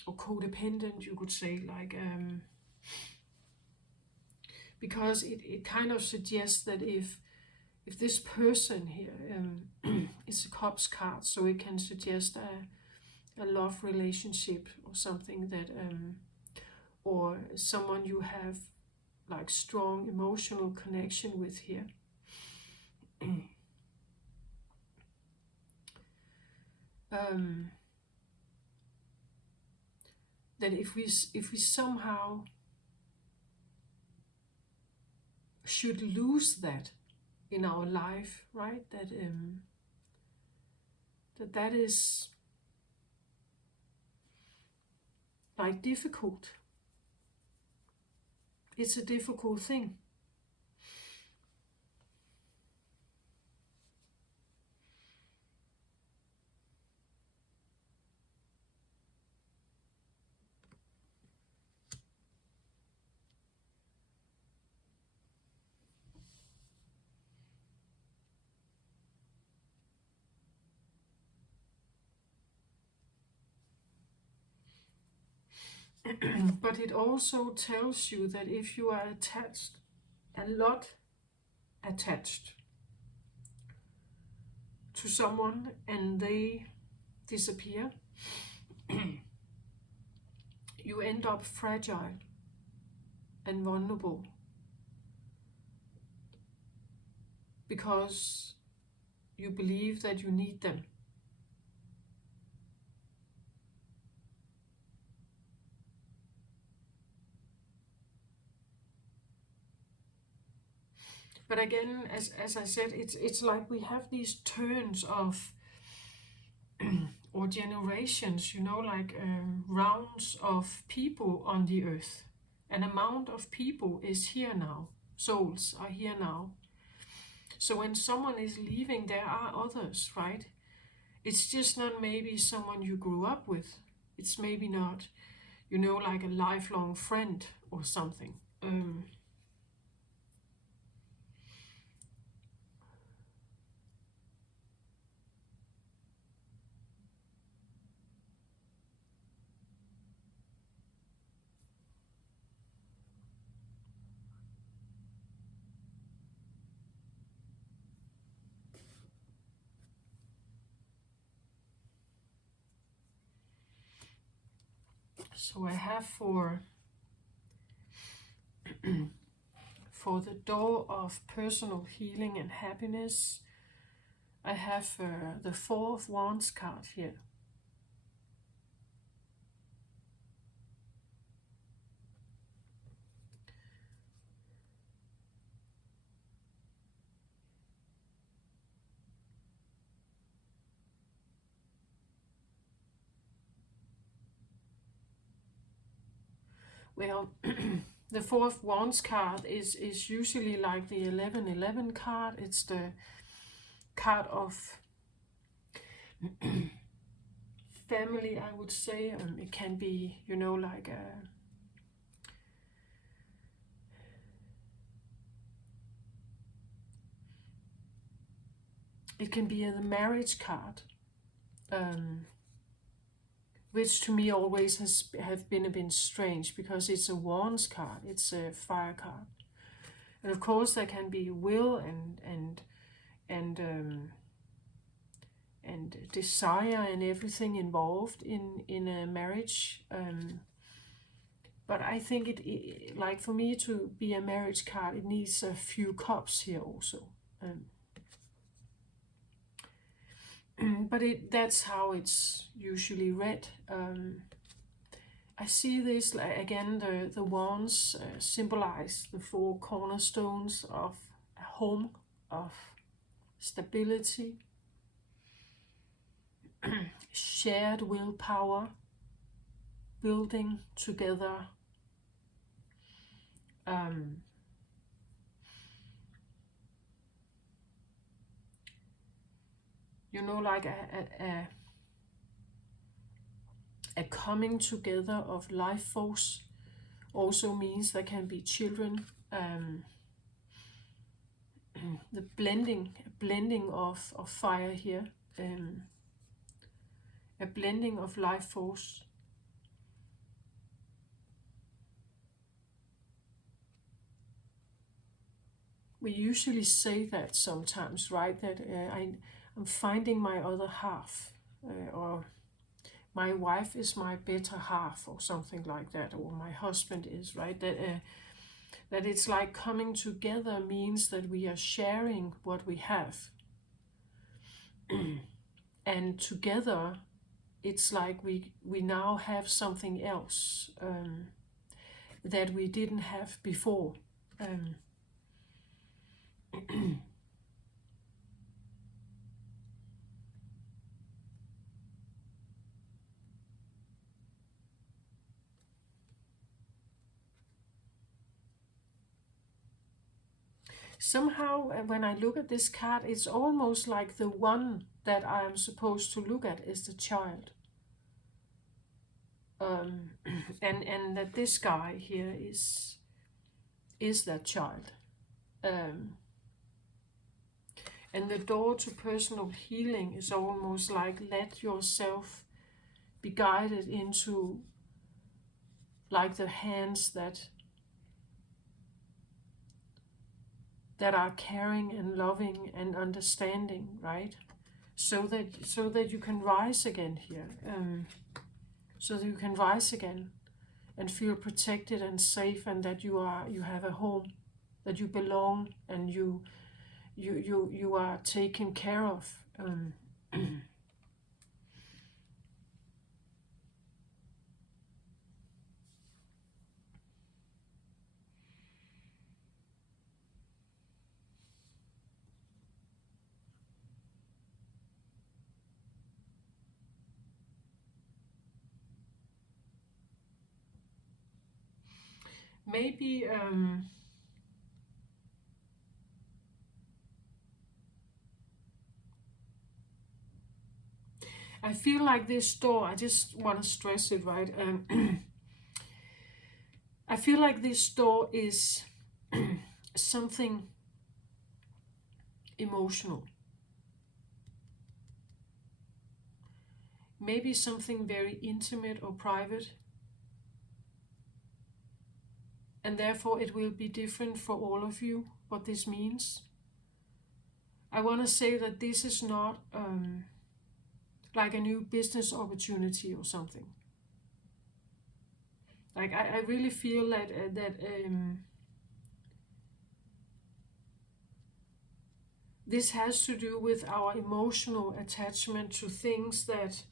Or codependent, you could say, like because it kind of suggests that if this person here is a Cups card, so it can suggest a love relationship or something that or someone you have like strong emotional connection with here. That if we somehow should lose that in our life, right? That is like difficult. It's a difficult thing. But it also tells you that if you are attached, a lot attached to someone and they disappear, you end up fragile and vulnerable because you believe that you need them. But again, as I said, it's like we have these turns of or generations, like rounds of people on the earth. An amount of people is here now. Souls are here now. So when someone is leaving, there are others, right? It's just not maybe someone you grew up with. It's maybe not, like a lifelong friend or something. So I have for the door of personal healing and happiness, I have the Four of Wands card here. Well, the Four of Wands card is usually like the 1111 card. It's the card of family, I would say. It can be, like it can be the marriage card, which to me always have been a bit strange because it's a Wands card, it's a fire card, and of course there can be will and desire and everything involved in a marriage. But I think like for me to be a marriage card, it needs a few cups here also. But that's how it's usually read. I see this again. The wands symbolize the four cornerstones of a home, of stability, shared willpower, building together, like a coming together of life force. Also means there can be children. The blending of fire here, a blending of life force. We usually say that sometimes, right? That I'm finding my other half, or my wife is my better half, or something like that, or my husband is, right? That it's like coming together means that we are sharing what we have. And together, it's like we now have something else that we didn't have before. Somehow, when I look at this card, it's almost like the one that I am supposed to look at is the child. And that this guy here is that child. And the door to personal healing is almost like let yourself be guided into like the hands that are caring and loving and understanding, right? So that you can rise again here, so that you can rise again and feel protected and safe, and that you have a home, that you belong, and you are taken care of. maybe I feel like this door, I just want to stress it, right? I feel like this door is something emotional, maybe something very intimate or private, and therefore it will be different for all of you what this means. I want to say that this is not like a new business opportunity or something. Like I really feel that this has to do with our emotional attachment to things that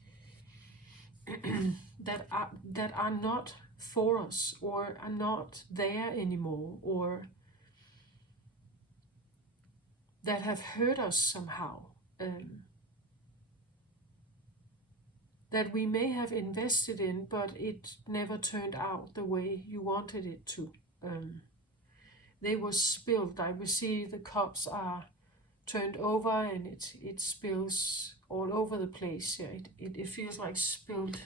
that are not for us or are not there anymore, or that have hurt us somehow, that we may have invested in, but it never turned out the way you wanted it to. They were spilled. Like we see the cups are turned over and it spills all over the place. Yeah, it feels like spilled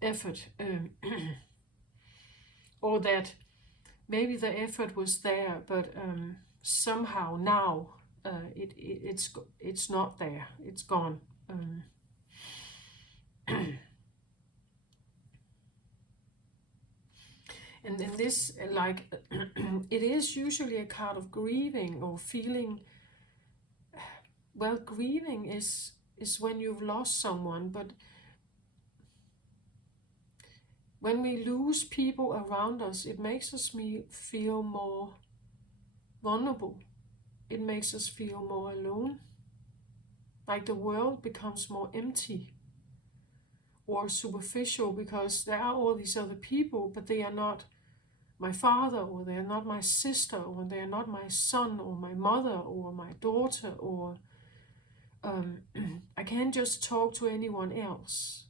effort. Or that maybe the effort was there, but somehow now it's not there. It's gone. And this, like, it is usually a card of grieving or feeling. Well, grieving is when you've lost someone, but when we lose people around us, it makes us feel more vulnerable. It makes us feel more alone. Like the world becomes more empty or superficial because there are all these other people, but they are not my father, or they are not my sister, or they are not my son, or my mother, or my daughter, or I can't just talk to anyone else.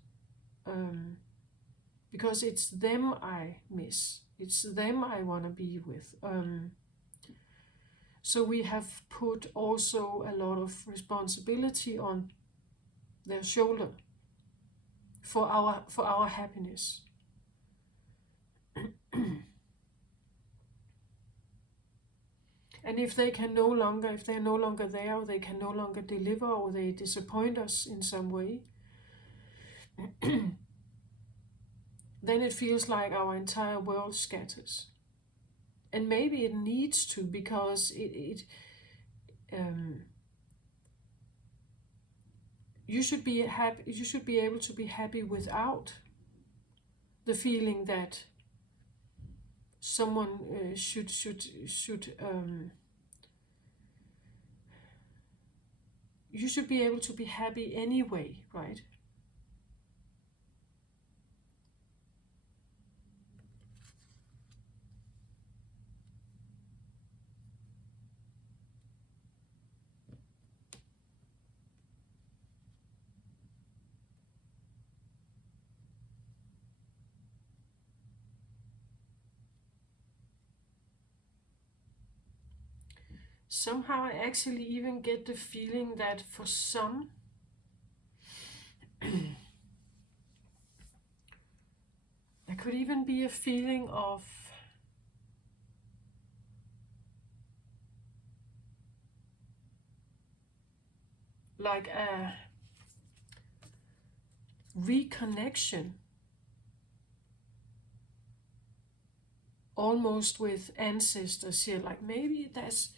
Because it's them I miss. It's them I want to be with. So we have put also a lot of responsibility on their shoulder for our happiness. And if they're no longer there, or they can no longer deliver, or they disappoint us in some way, then it feels like our entire world scatters. And maybe it needs to, because you should be happy. You should be able to be happy without the feeling that someone should you should be able to be happy anyway, right? Somehow I actually even get the feeling that for some, there could even be a feeling of like a reconnection, almost with ancestors here. Like maybe that's,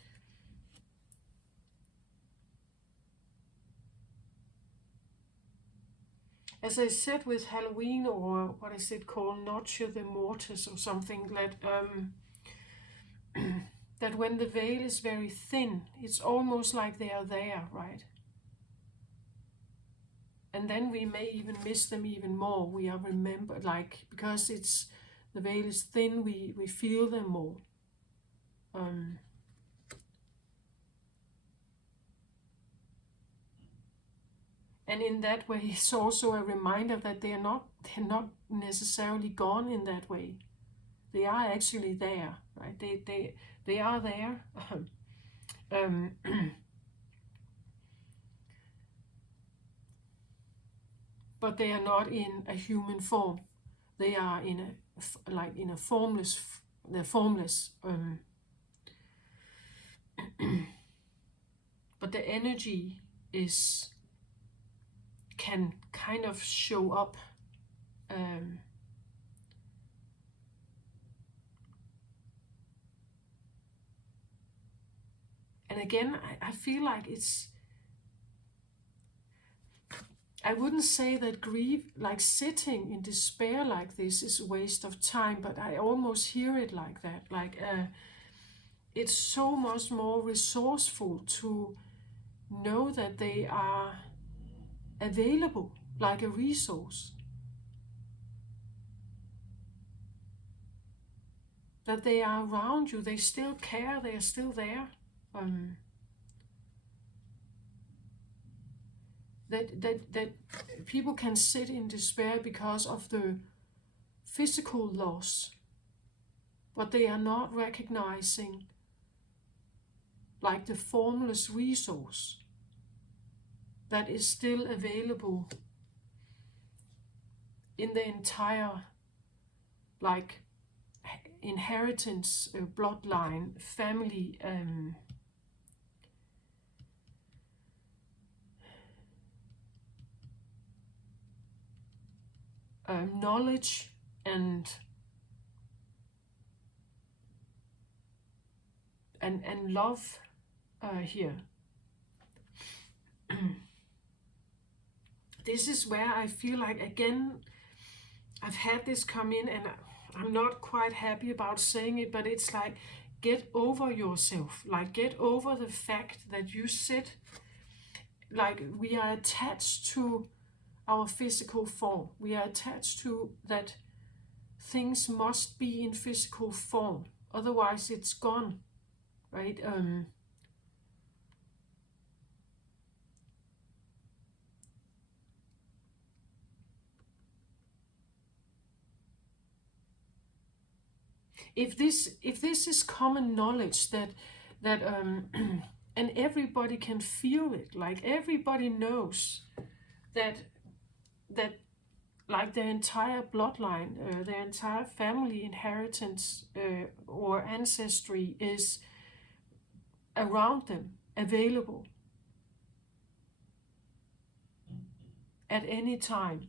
as I said with Halloween, or what is it called, Noche de Mortis or something, that that when the veil is very thin, it's almost like they are there, right? And then we may even miss them even more. We are remembered, like, because it's the veil is thin, we feel them more. And in that way, it's also a reminder that they're not necessarily gone in that way. They are actually there, right? They are there. um, but they are not in a human form. They are in a formless. They're formless. But the energy can kind of show up. And again, I feel like I wouldn't say that grief, like sitting in despair like this, is a waste of time, but I almost hear it like that. Like it's so much more resourceful to know that they are available, like a resource. That they are around you, they still care, they are still there. That people can sit in despair because of the physical loss, but they are not recognizing like the formless resource that is still available in the entire like inheritance, bloodline, family, knowledge and love here. This is where I feel like, again, I've had this come in and I'm not quite happy about saying it, but it's like, get over yourself. Like, get over the fact that you sit, like we are attached to our physical form. We are attached to that things must be in physical form. Otherwise it's gone, right? If this is common knowledge that and everybody can feel it, like everybody knows that like their entire bloodline, their entire family inheritance or ancestry is around them, available at any time,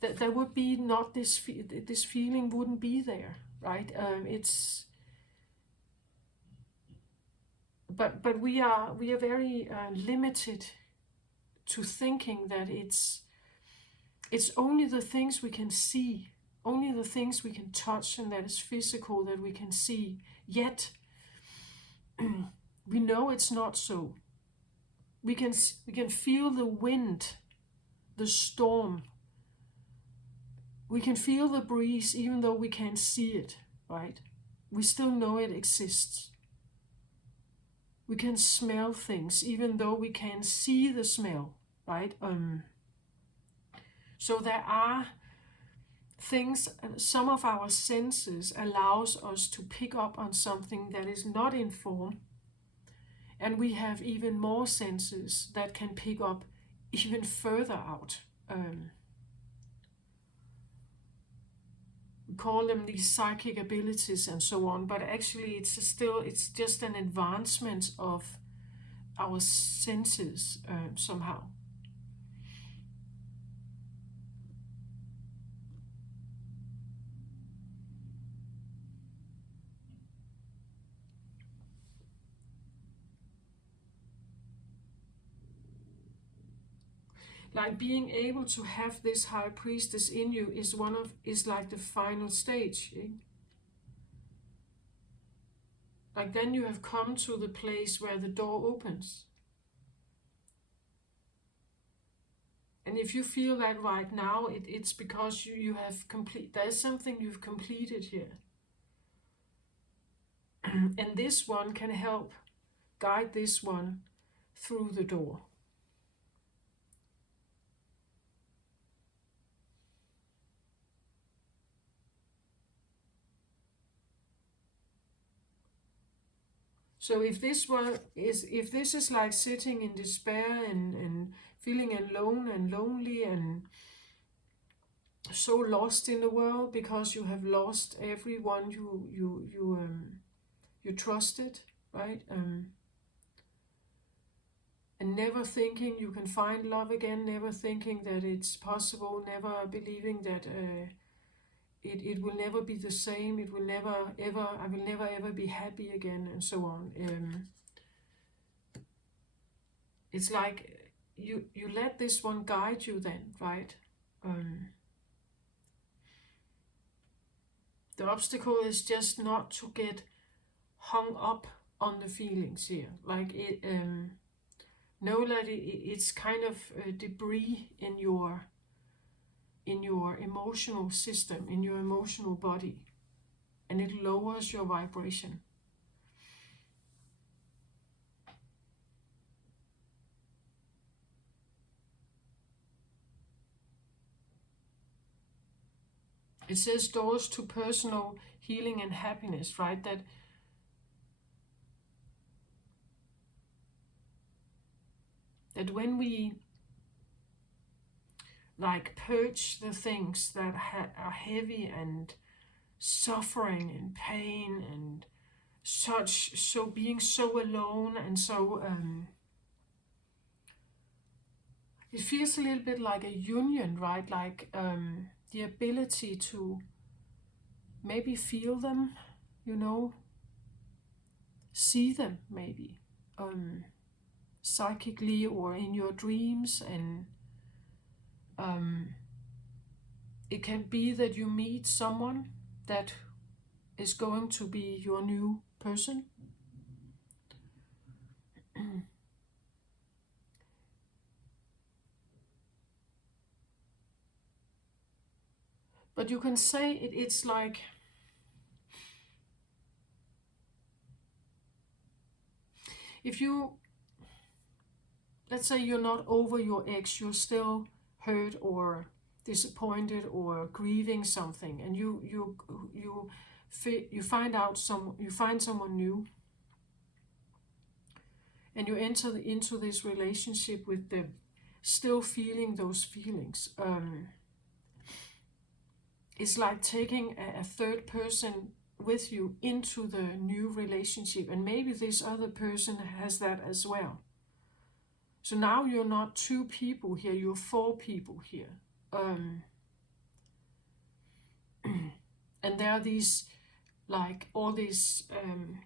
that there would be not this feeling wouldn't be there, right? But we are very limited to thinking that it's only the things we can see, only the things we can touch, and that is physical, that we can see. Yet we know it's not so. We can feel the wind, the storm. We can feel the breeze even though we can't see it, right? We still know it exists. We can smell things even though we can't see the smell, right? So there are things, some of our senses allows us to pick up on something that is not in form, and we have even more senses that can pick up even further out. We call them these psychic abilities and so on, but actually it's just an advancement of our senses somehow. Like being able to have this high priestess in you is like the final stage. Eh? Like then you have come to the place where the door opens. And if you feel that right now, it's because you have there's something you've completed here. And this one can help guide this one through the door. So if this is like sitting in despair and feeling alone and lonely and so lost in the world because you have lost everyone you trusted, right? And never thinking you can find love again, never thinking that it's possible, never believing that it will never be the same, it will never ever, I will never ever be happy again, and so on. It's like you let this one guide you then, right? The obstacle is just not to get hung up on the feelings here. Like know that it's kind of debris in your emotional system, in your emotional body, and it lowers your vibration. It says doors to personal healing and happiness, right? That when we like purge the things that are heavy and suffering and pain and such, so being so alone and so it feels a little bit like a union, right? Like the ability to maybe feel them, you know, see them maybe psychically or in your dreams. And it can be that you meet someone that is going to be your new person. But you can say it's like if you, let's say you're not over your ex, you're still hurt or disappointed or grieving something, and you find someone new, and you enter into this relationship with them, still feeling those feelings. It's like taking a third person with you into the new relationship, and maybe this other person has that as well. So now you're not two people here, you're four people here. And there are these, like all these,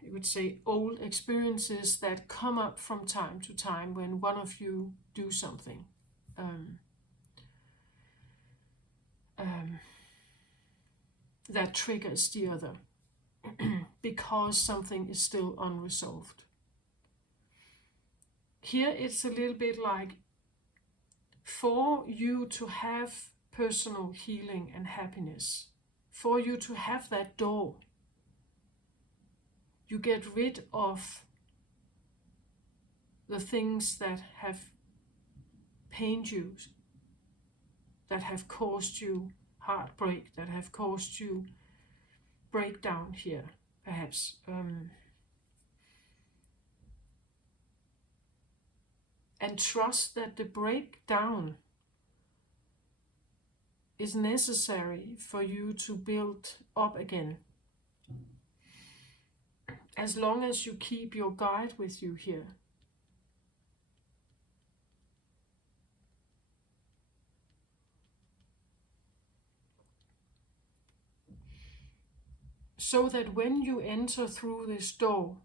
you would say, old experiences that come up from time to time when one of you do something. That triggers the other because something is still unresolved. Here it's a little bit like for you to have personal healing and happiness, for you to have that door, you get rid of the things that have pained you, that have caused you heartbreak, that have caused you breakdown here, perhaps. And trust that the breakdown is necessary for you to build up again. As long as you keep your guide with you here. So that when you enter through this door,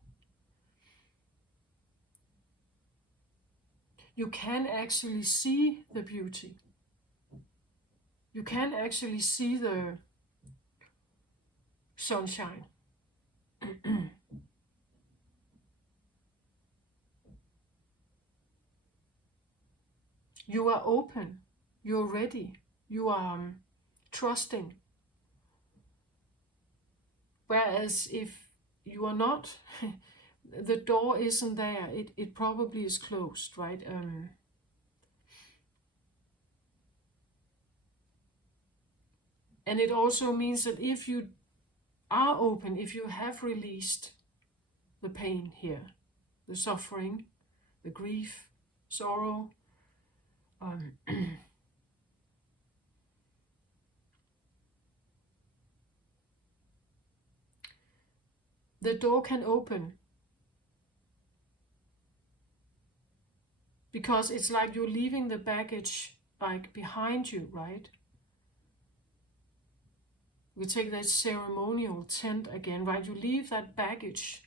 you can actually see the beauty. You can actually see the sunshine. You are open, you're ready, you are trusting. Whereas if you are not, the door isn't there, it probably is closed, right? And it also means that if you are open, if you have released, the pain here, the suffering, the grief, sorrow. Um, the door can open because it's like you're leaving the baggage like behind you, right? We take that ceremonial tent again, right? You leave that baggage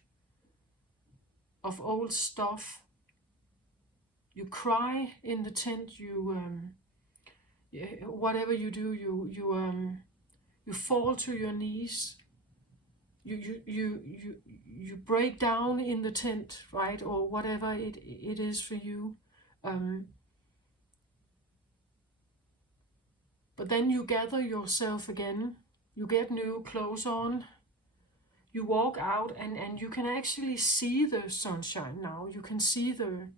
of old stuff. You cry in the tent. Whatever you do, you fall to your knees. You break down in the tent, right? Or whatever it is for you. But then you gather yourself again. You get new clothes on. You walk out and you can actually see the sunshine now. You can see the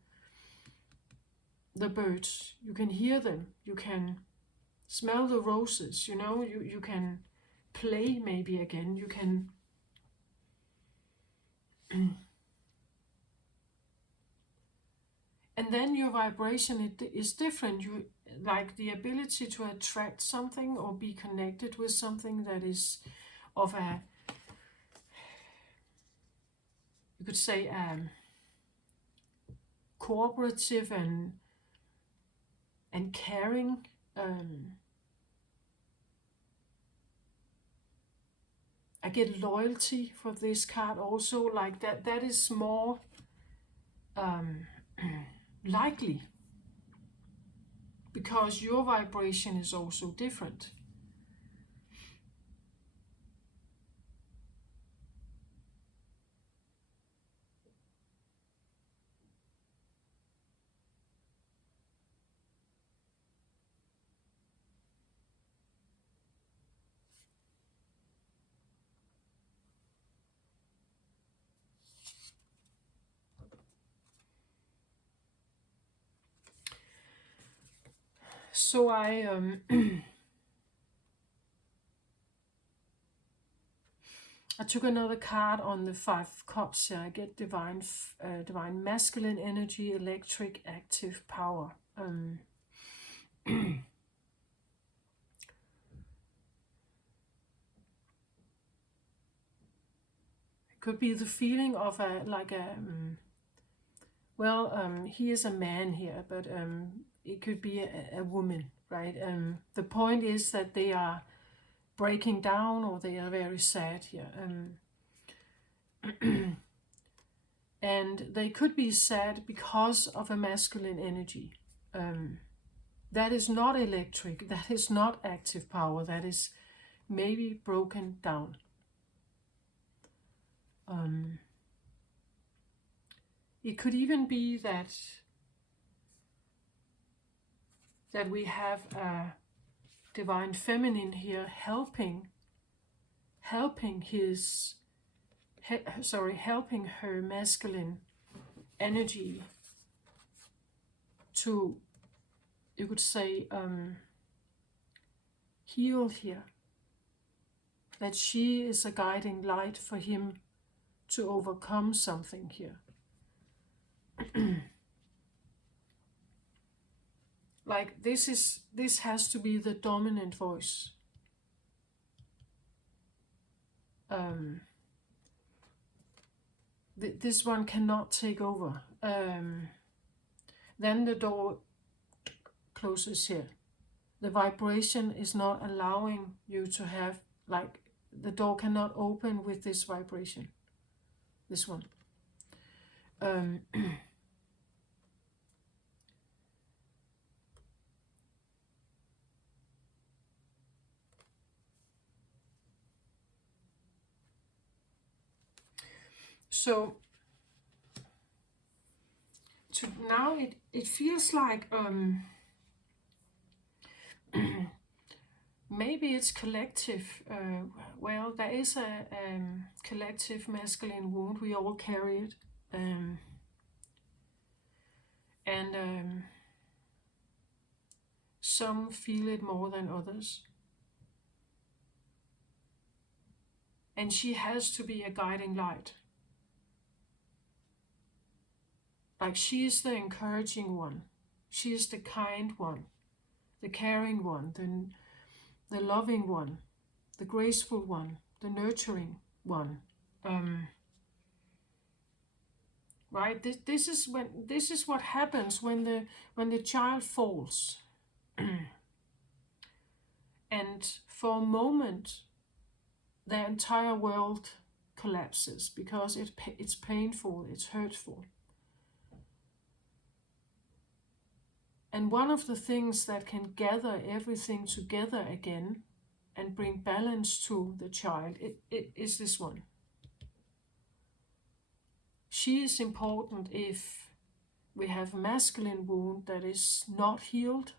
birds. You can hear them. You can smell the roses. You can play maybe again. You can and then your vibration is different. You like the ability to attract something or be connected with something that is of a, you could say, cooperative and caring. I get loyalty for this card also, like that is more likely because your vibration is also different. So I I took another card on the 5 of Cups here. I get divine masculine energy, electric, active power. It could be the feeling of he is a man here, but it could be a woman, right? The point is that they are breaking down or they are very sad here. And they could be sad because of a masculine energy. That is not electric, that is not active power, that is maybe broken down. It could even be that we have a divine feminine here helping her masculine energy to, you could say, heal here. That she is a guiding light for him to overcome something here. Like this has to be the dominant voice. This one cannot take over. Then the door closes here. The vibration is not allowing you to have, like, the door cannot open with this vibration. This one. So now it feels like maybe it's collective. Well, there is a collective masculine wound. We all carry it. And some feel it more than others. And she has to be a guiding light. Like she is the encouraging one. She is the kind one, the caring one, the loving one, the graceful one, the nurturing one. Right? This is what happens when the child falls. And for a moment, the entire world collapses because it's painful, it's hurtful. And one of the things that can gather everything together again and bring balance to the child, it is this one. She is important if we have a masculine wound that is not healed.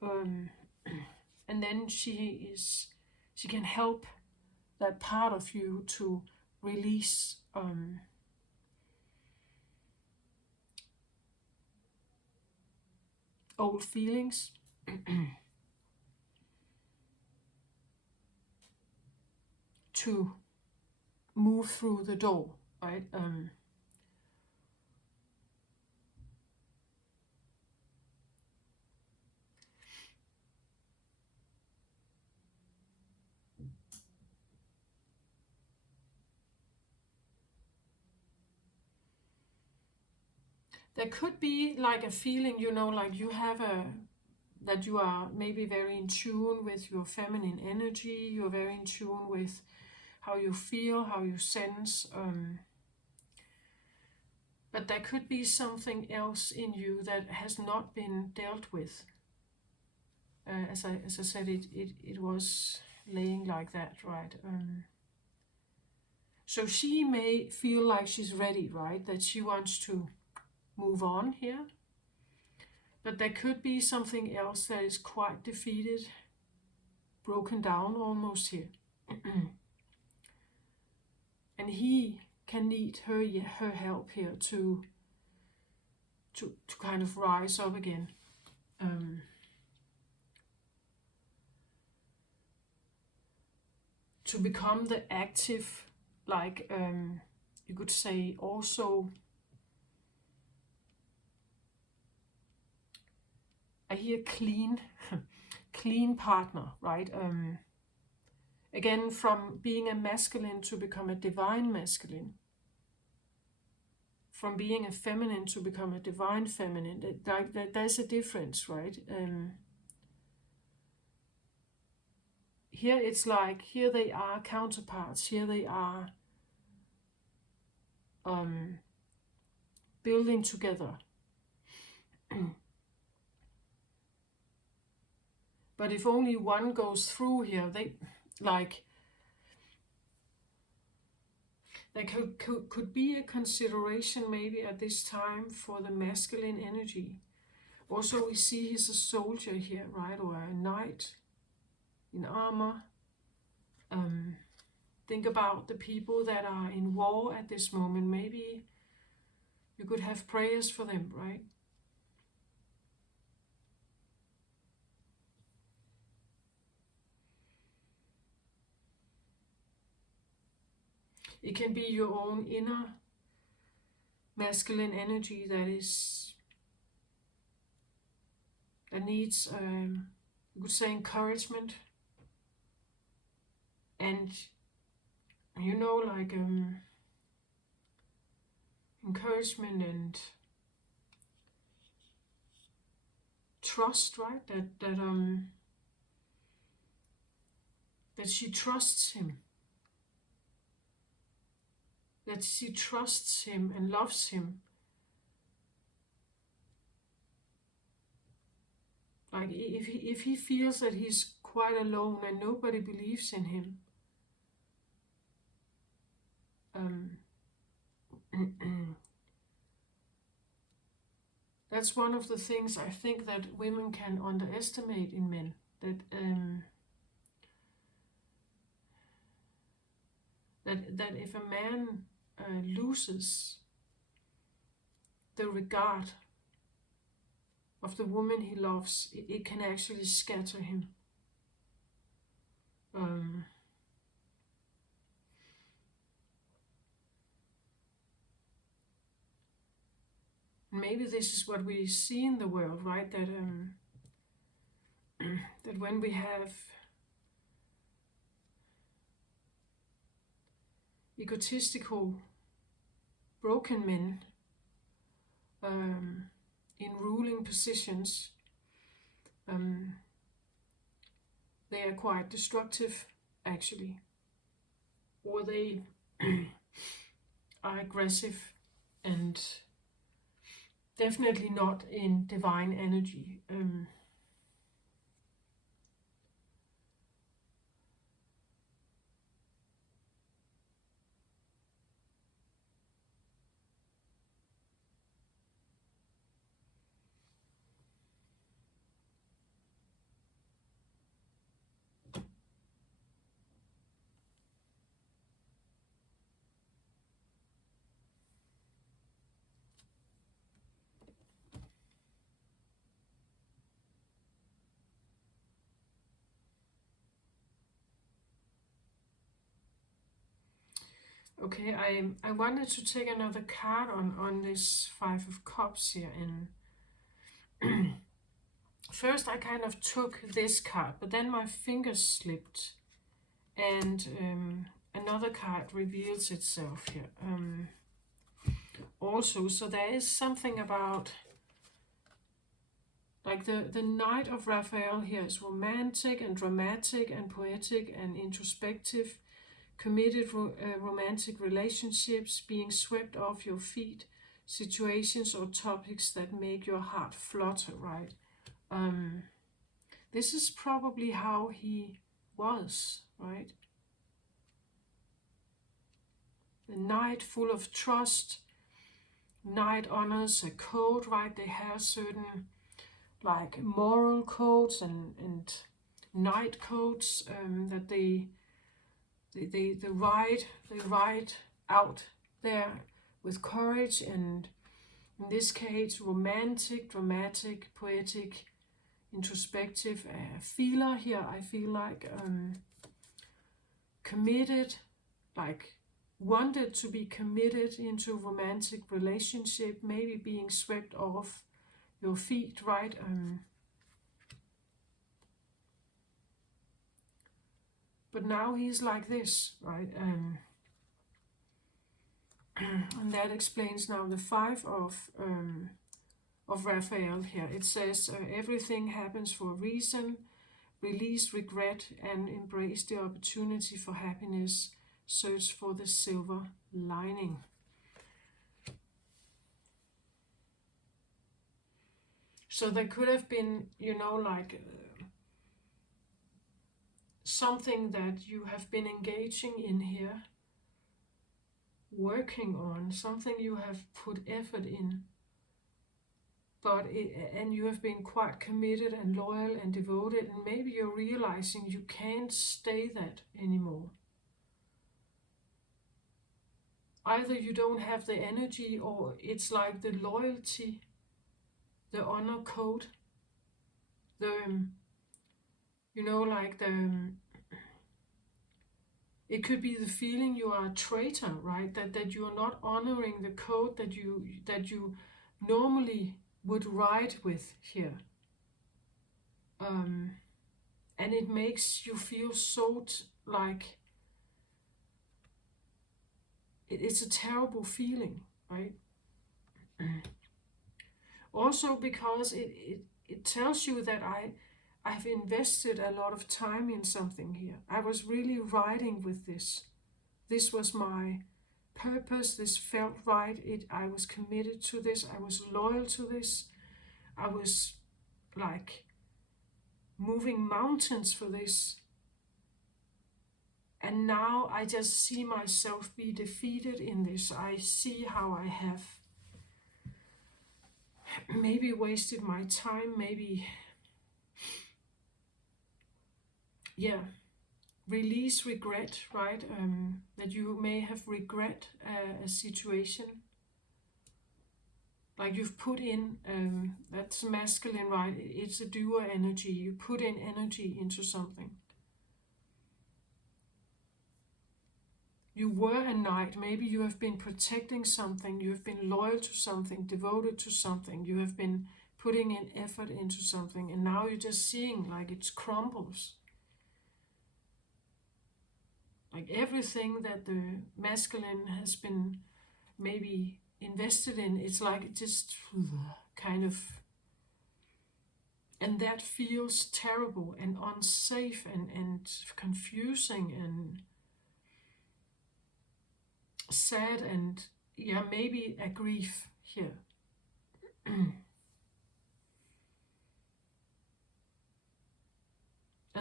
And then she can help that part of you to release old feelings. To move through the door, right? There could be like a feeling, like you have that you are maybe very in tune with your feminine energy, you're very in tune with how you feel, how you sense. But there could be something else in you that has not been dealt with. As I said, it was laying like that, right? So she may feel like she's ready, right? That she wants to move on here. But there could be something else that is quite defeated, broken down almost here. And he can need her help here to kind of rise up again. To become the active, like you could say also, I hear clean, clean partner, right? Again, from being a masculine to become a divine masculine. From being a feminine to become a divine feminine. There's a difference, right? Here it's like, here they are counterparts. Here they are building together. But if only one goes through here, there could be a consideration maybe at this time for the masculine energy. Also, we see he's a soldier here, right? Or a knight in armor. Think about the people that are in war at this moment. Maybe you could have prayers for them, right? It can be your own inner masculine energy that needs, you could say, encouragement. And, like encouragement and trust, right? That she trusts him. That she trusts him and loves him. Like if he feels that he's quite alone and nobody believes in him, that's one of the things I think that women can underestimate in men. That if a man loses the regard of the woman he loves, it can actually scatter him. Maybe this is what we see in the world, right? That that when we have egotistical, broken men in ruling positions, they are quite destructive, actually, or they are aggressive and definitely not in divine energy. Okay, I wanted to take another card on this Five of Cups here, and first I kind of took this card, but then my fingers slipped, and another card reveals itself here. Also, so there is something about, like the Knight of Raphael here is romantic and dramatic and poetic and introspective, committed romantic relationships, being swept off your feet, situations or topics that make your heart flutter, right? This is probably how he was, right? The knight full of trust. Knight honors a code, right? They have certain like moral codes and knight codes that they ride out there with courage, and in this case romantic, dramatic, poetic, introspective, feeler here. I feel like committed, like wanted to be committed into romantic relationship, maybe being swept off your feet, right? But now he's like this, right? And that explains now the Five of Raphael here. It says everything happens for a reason. Release regret and embrace the opportunity for happiness. Search for the silver lining. So there could have been, like something that you have been engaging in here, working on, something you have put effort in, and you have been quite committed and loyal and devoted, and maybe you're realizing you can't stay that anymore. Either you don't have the energy, or it's like the loyalty, the honor code, it could be the feeling you are a traitor, right? That you are not honoring the code that you normally would ride with here. And it makes you feel so like it's a terrible feeling, right? Also because it tells you that I've invested a lot of time in something here. I was really riding with this. This was my purpose. This felt right. I was committed to this. I was loyal to this. I was like moving mountains for this. And now I just see myself be defeated in this. I see how I have maybe wasted my time, maybe, release regret, right? That you may have regret a situation. Like you've put in, that's masculine, right? It's a doer energy. You put in energy into something. You were a knight. Maybe you have been protecting something. You have been loyal to something, devoted to something. You have been putting in effort into something. And now you're just seeing like it crumbles. Like everything that the masculine has been maybe invested in, it's like it just kind of, and that feels terrible and unsafe and confusing and sad and yeah, maybe a grief here. And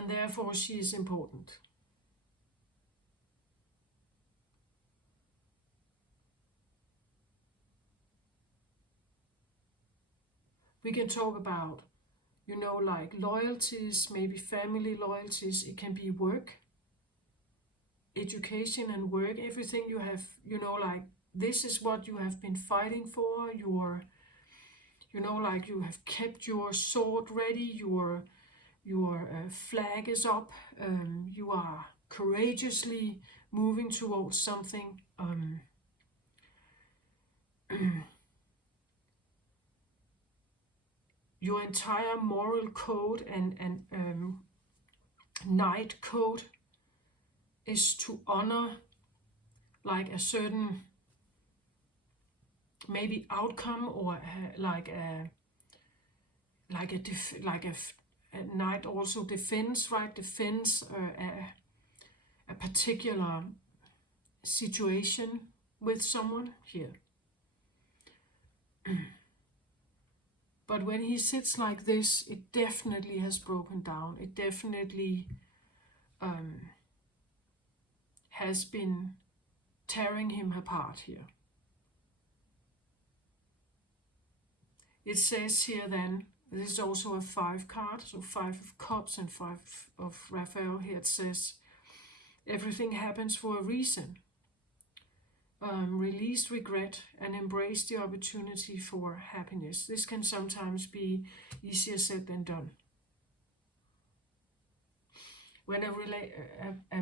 therefore she is important. We can talk about, like loyalties, maybe family loyalties. It can be work, education and work, everything you have, like this is what you have been fighting for. Like you have kept your sword ready, your flag is up, you are courageously moving towards something. Your entire moral code and knight code is to honor like a certain maybe outcome or a knight also defends, right? Defends a particular situation with someone here. But when he sits like this, it definitely has broken down. It definitely has been tearing him apart here. It says here then, this is also a 5 card, so 5 of Cups and 5 of Raphael. Here it says, everything happens for a reason. Release regret and embrace the opportunity for happiness. This can sometimes be easier said than done. When a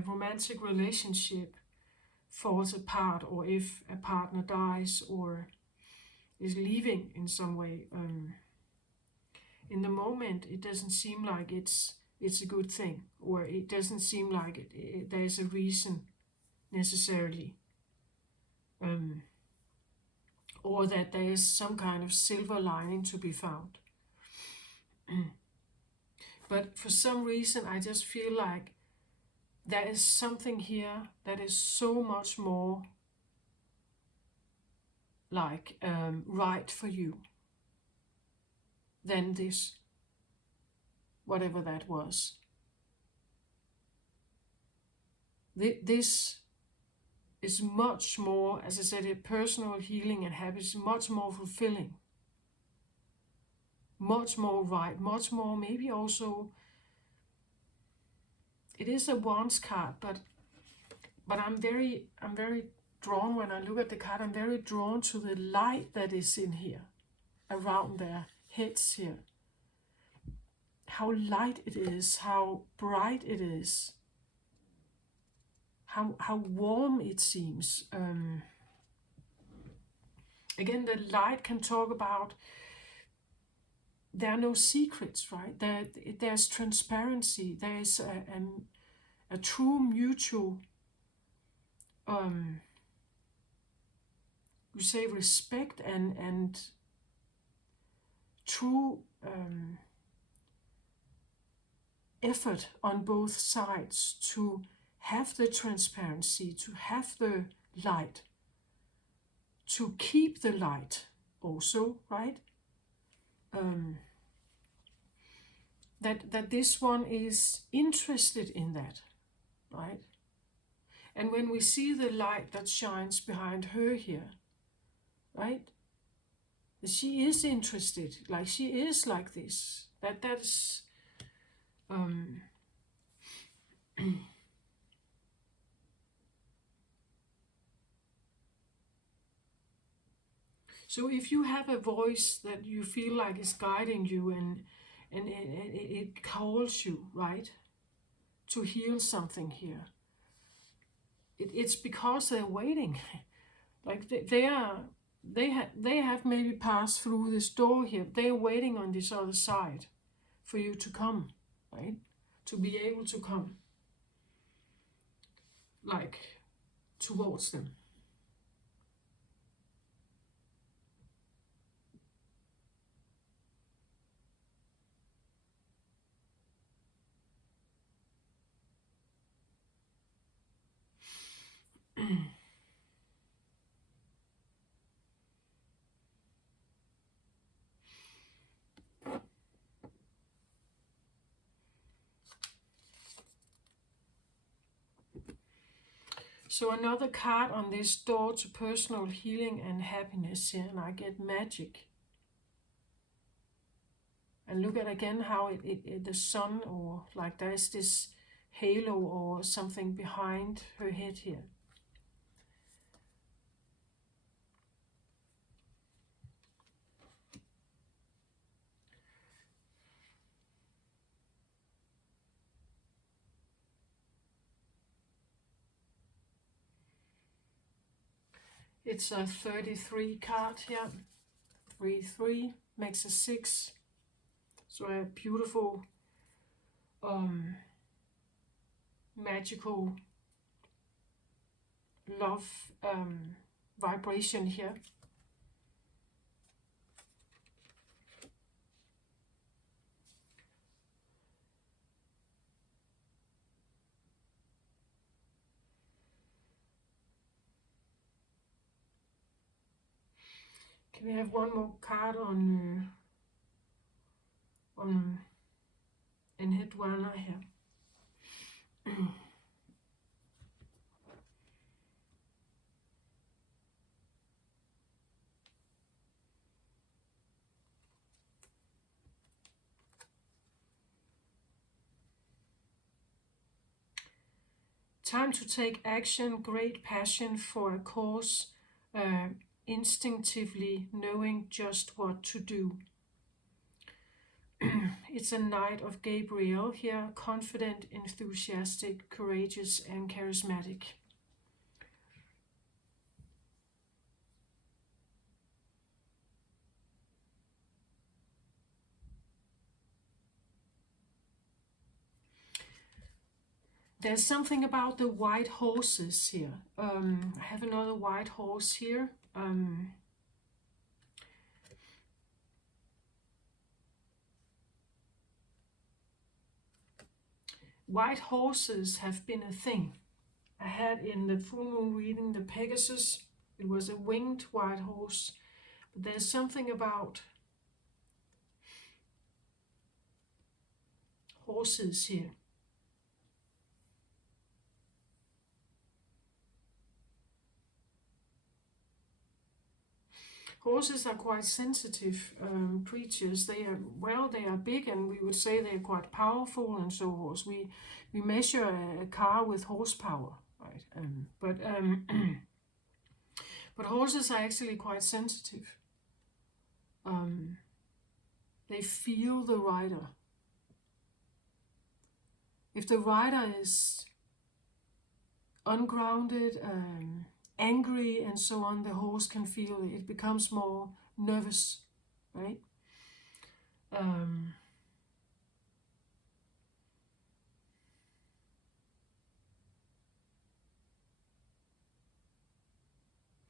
romantic relationship falls apart, or if a partner dies or is leaving in some way, in the moment it doesn't seem like it's a good thing, or it doesn't seem like there's a reason necessarily, or that there is some kind of silver lining to be found. But for some reason I just feel like there is something here that is so much more like right for you than this, whatever that was. This is much more, as I said, a personal healing and happiness, much more fulfilling, much more right, much more maybe also, it is a wands card, but I'm very drawn when I look at the card. I'm very drawn to the light that is in here, around their heads here. How light it is, how bright it is, how warm it seems. Again, the light can talk about there are no secrets, right? There's transparency. There's a true mutual, we say respect and true effort on both sides to have the transparency, to have the light, to keep the light also, right? That this one is interested in that, right? And when we see the light that shines behind her here, right? She is interested, like she is like this. That's so if you have a voice that you feel like is guiding you and it calls you, right, to heal something here, it's because they're waiting. Like they have maybe passed through this door here. They're waiting on this other side for you to come, right? To be able to come, like, towards them. So another card on this door to personal healing and happiness here, and I get magic. And look at again how the sun, or like there's this halo or something behind her head here. It's a 33 card here. 3 makes a 6. So a beautiful magical love vibration here. Can we have one more card on en head dweller here? Time to take action, great passion for a cause, instinctively knowing just what to do. It's a Knight of Gabriel here, confident, enthusiastic, courageous, and charismatic. There's something about the white horses here. I have another white horse here. White horses have been a thing. I had in the full moon reading the Pegasus. It was a winged white horse. But there's something about horses here. Horses are quite sensitive creatures. They are big, and we would say they are quite powerful and so forth. We measure a car with horsepower, right? But horses are actually quite sensitive. They feel the rider. If the rider is ungrounded, angry and so on, the horse can feel it. It becomes more nervous, right?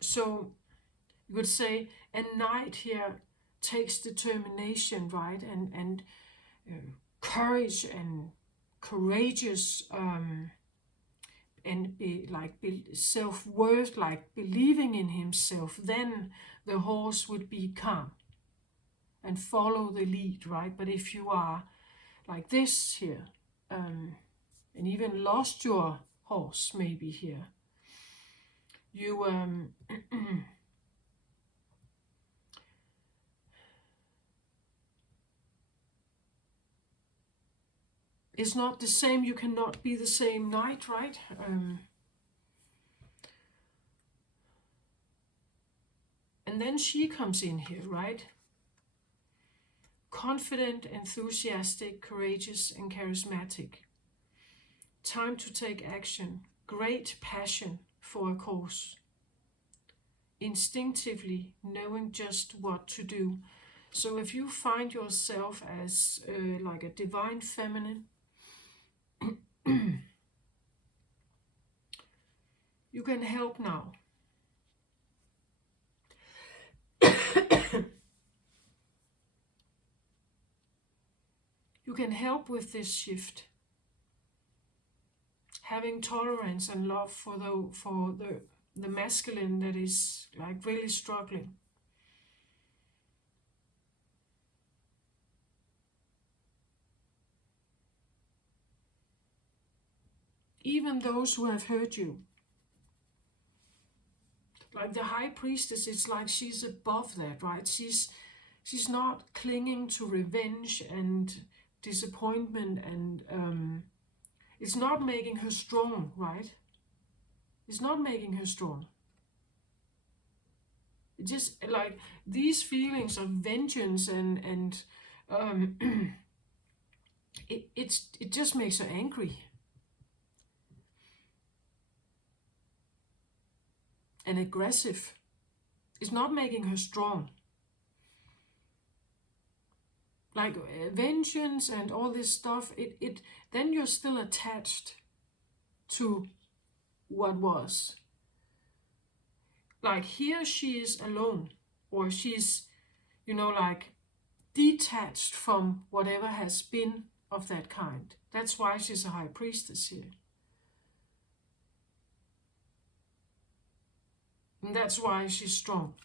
So you could say a knight here takes determination, right? And courage and courageous, and self-worth, like believing in himself. Then the horse would be calm and follow the lead, right? But if you are like this here, and even lost your horse maybe here, you it's not the same. You cannot be the same knight, right? And then she comes in here, right? Confident, enthusiastic, courageous, and charismatic. Time to take action. great passion for a cause, instinctively knowing just what to do. So if you find yourself as like a divine feminine, you can help now. You can help with this shift, having tolerance and love for the masculine that is like really struggling. Even those who have hurt you. Like the high priestess, it's like she's above that, right? She's not clinging to revenge and disappointment, and it's not making her strong, right? It's not making her strong. It just like these feelings of vengeance and it just makes her angry and aggressive. It's not making her strong. Like vengeance and all this stuff, it then you're still attached to what was. Like here she is alone, or she's, like detached from whatever has been of that kind. That's why she's a high priestess here. And that's why she's strong.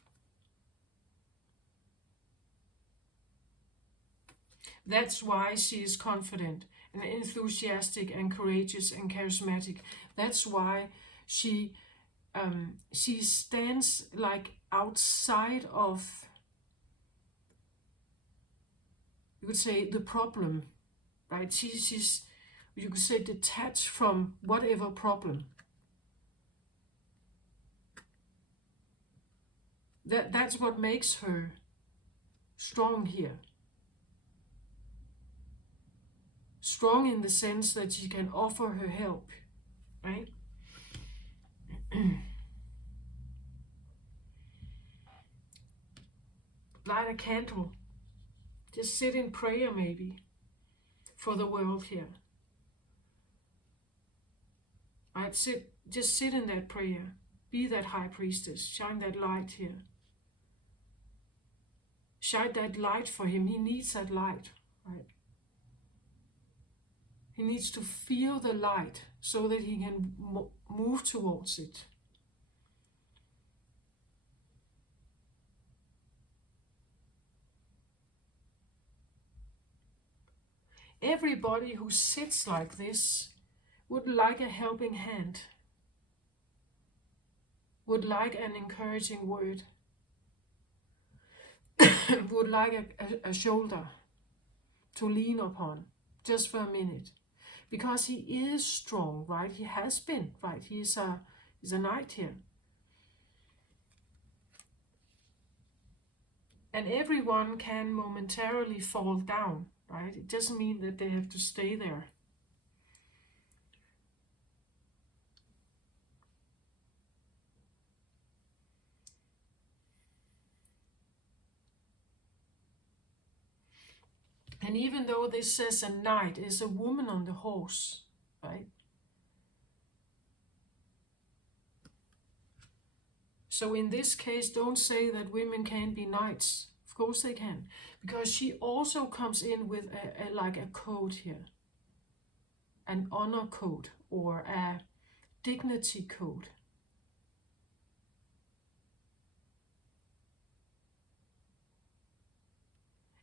That's why she is confident and enthusiastic and courageous and charismatic. That's why she stands like outside of, you could say, the problem, right? She's, you could say, detached from whatever problem. That's what makes her strong here. Strong in the sense that she can offer her help, right? Light a candle. Just sit in prayer maybe for the world here. Right? Just sit in that prayer. Be that high priestess. Shine that light here. Shine that light for him. He needs that light, right? He needs to feel the light so that he can move towards it. Everybody who sits like this would like a helping hand, would like an encouraging word, would like a shoulder to lean upon just for a minute. Because he is strong, right? He has been, right? He's a knight here. And everyone can momentarily fall down, right? It doesn't mean that they have to stay there. And even though this says a knight is a woman on the horse, right? So in this case, don't say that women can't be knights. Of course they can. Because she also comes in with like a code here. An honor code or a dignity code.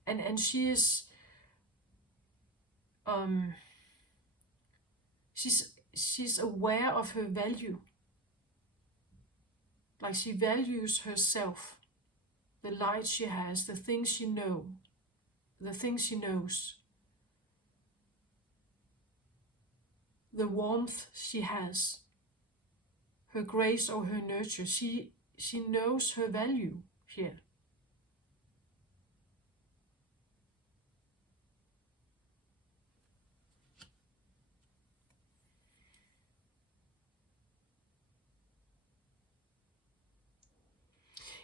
And she is she's aware of her value. Like she values herself, the light she has, the things she knows, the warmth she has, her grace or her nurture. She knows her value here.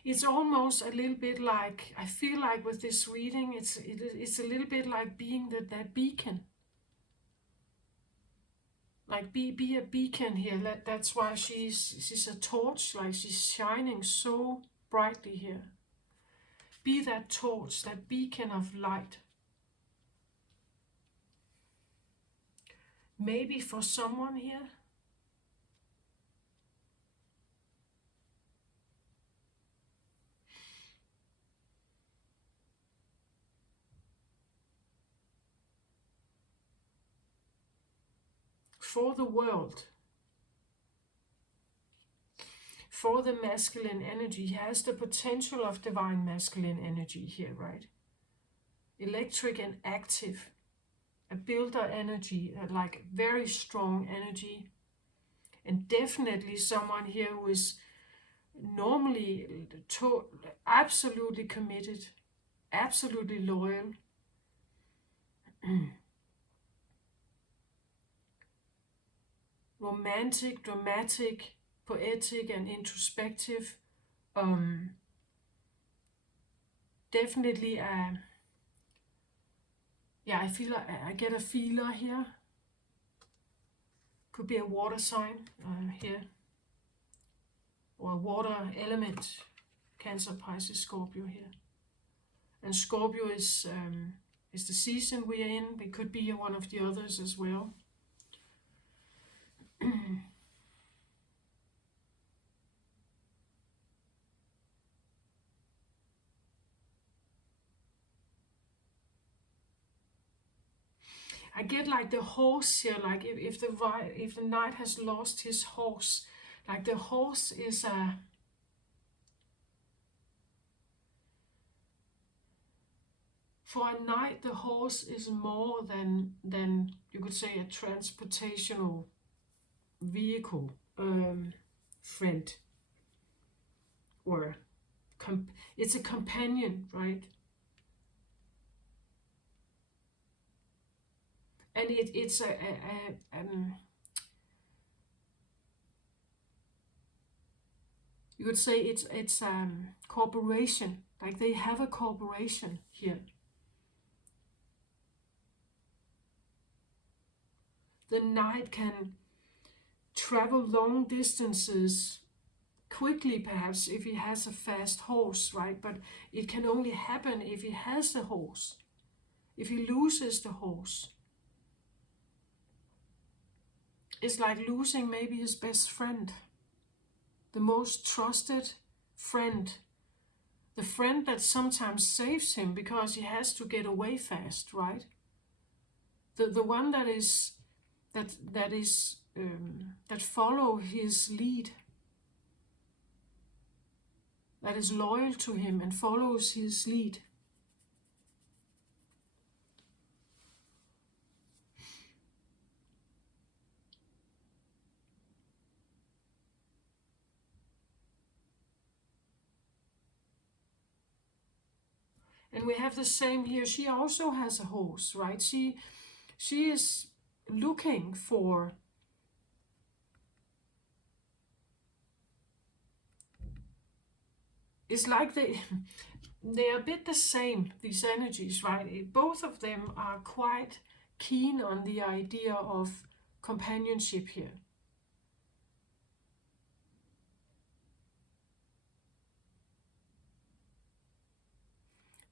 it's almost a little bit like, I feel like with this reading, it's a little bit like being that beacon. Like be a beacon here. That's why she's a torch, like she's shining so brightly here. Be that torch, that beacon of light. Maybe for someone here, for the world, for the masculine energy. He has the potential of divine masculine energy here, right? Electric and active, a builder energy, like very strong energy, and definitely someone here who is normally absolutely committed, absolutely loyal. Romantic, dramatic, poetic, and introspective. Definitely yeah, I feel I get a feeler here. Could be a water sign here, or a water element. Cancer, Pisces, Scorpio here. And Scorpio is the season we are in. It could be one of the others as well. I get like the horse here, like if the knight has lost his horse, like the horse is for a knight, the horse is more than you could say a transportational vehicle, friend, or it's a companion, right? And it's you could say it's corporation, like they have a corporation here. The knight can travel long distances quickly, perhaps, if he has a fast horse, right? But it can only happen if he has the horse. If he loses the horse, it's like losing maybe his best friend, the most trusted friend, the friend that sometimes saves him because he has to get away fast, right? The one that is that follow his lead, that is loyal to him and follows his lead. And we have the same here. She also has a horse, right? She is looking for it's like they are a bit the same, these energies, right? Both of them are quite keen on the idea of companionship here.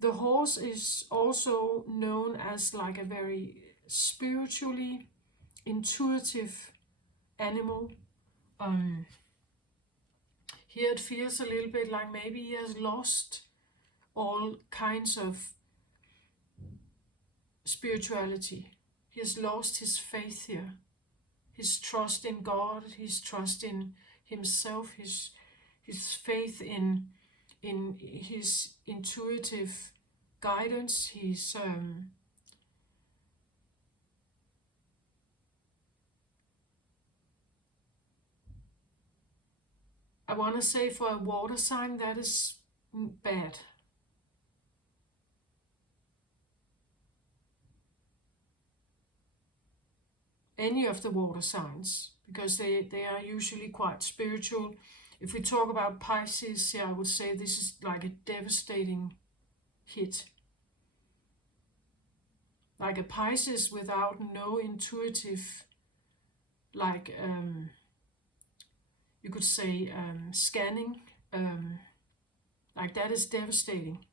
The horse is also known as like a very spiritually intuitive animal. Here it feels a little bit like maybe he has lost all kinds of spirituality. He has lost his faith here, his trust in God, his trust in himself, his faith in his intuitive guidance. His I want to say for a water sign that is bad. Any of the water signs, because they are usually quite spiritual If we talk about Pisces here, I would say this is like a devastating hit. Like a Pisces without no intuitive, like you could say scanning, like that is devastating.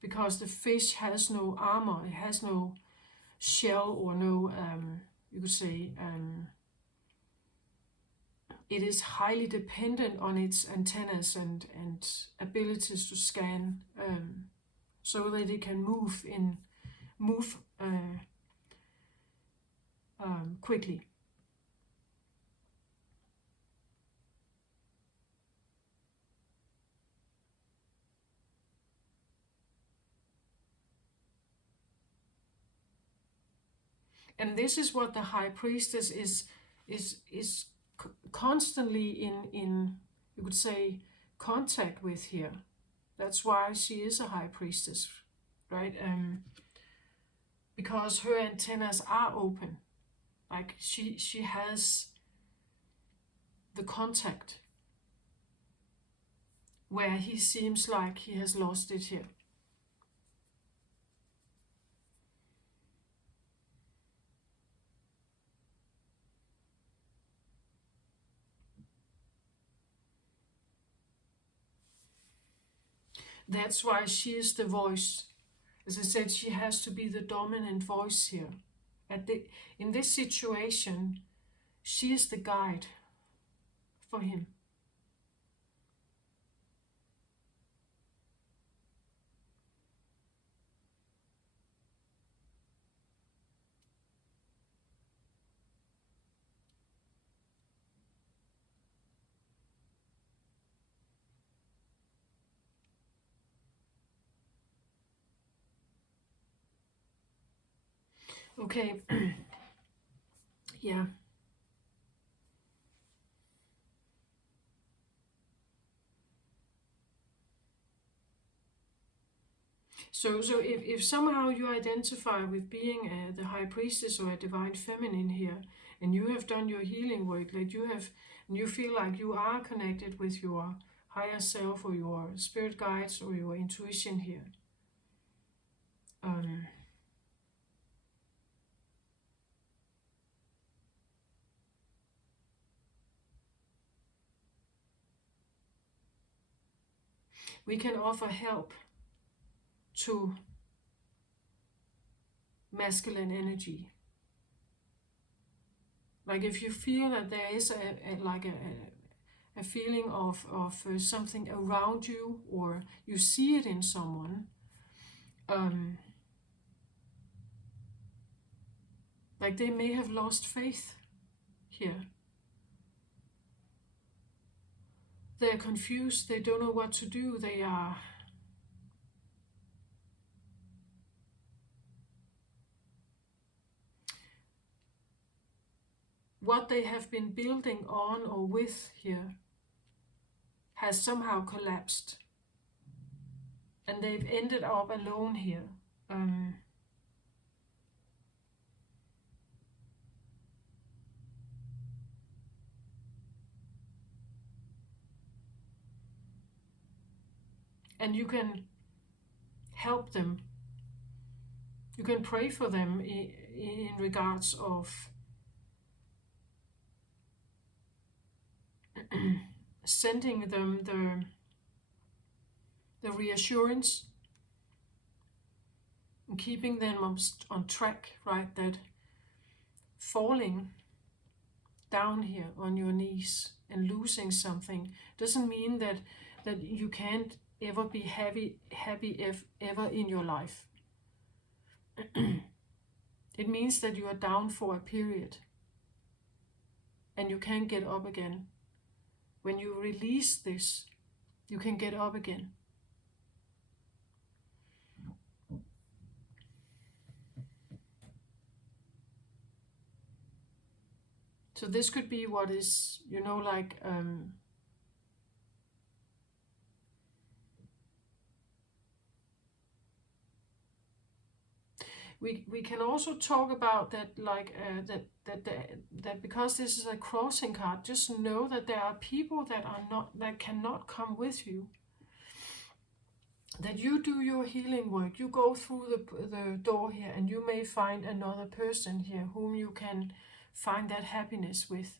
Because the fish has no armor, it has no shell or no, you could say, it is highly dependent on its antennas and abilities to scan, so that it can move quickly. And this is what the high priestess is constantly in you could say contact with here. That's why she is a high priestess, right? Because her antennas are open, like she has the contact where he seems like he has lost it here. That's why she is the voice. As I said, she has to be the dominant voice here. In this situation, she is the guide for him. Okay, yeah. So if somehow you identify with being the high priestess or a divine feminine here, and you have done your healing work, like and you feel like you are connected with your higher self or your spirit guides or your intuition here, um, we can offer help to masculine energy. Like if you feel that there is a feeling of something around you, or you see it in someone, like they may have lost faith here. They're confused, they don't know what to do, they are what they have been building on or with here has somehow collapsed, and they've ended up alone here. Um, and you can help them. You can pray for them in regards of sending them the reassurance and keeping them on track, right? That falling down here on your knees and losing something doesn't mean that you can't ever be happy ever in your life. It means that you are down for a period and you can get up again. When you release this, you can get up again. So this could be what is, like we can also talk about that, like that because this is a crossing card, just know that there are people that cannot come with you. That you do your healing work, you go through the door here, and you may find another person here whom you can find that happiness with.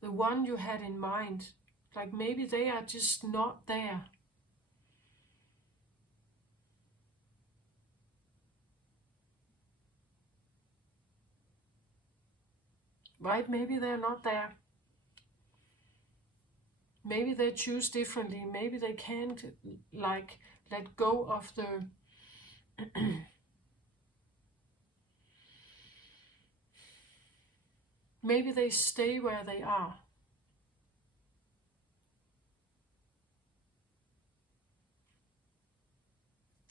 The one you had in mind, like maybe they are just not there. Right? Maybe they're not there. Maybe they choose differently. Maybe they can't like let go of the maybe they stay where they are.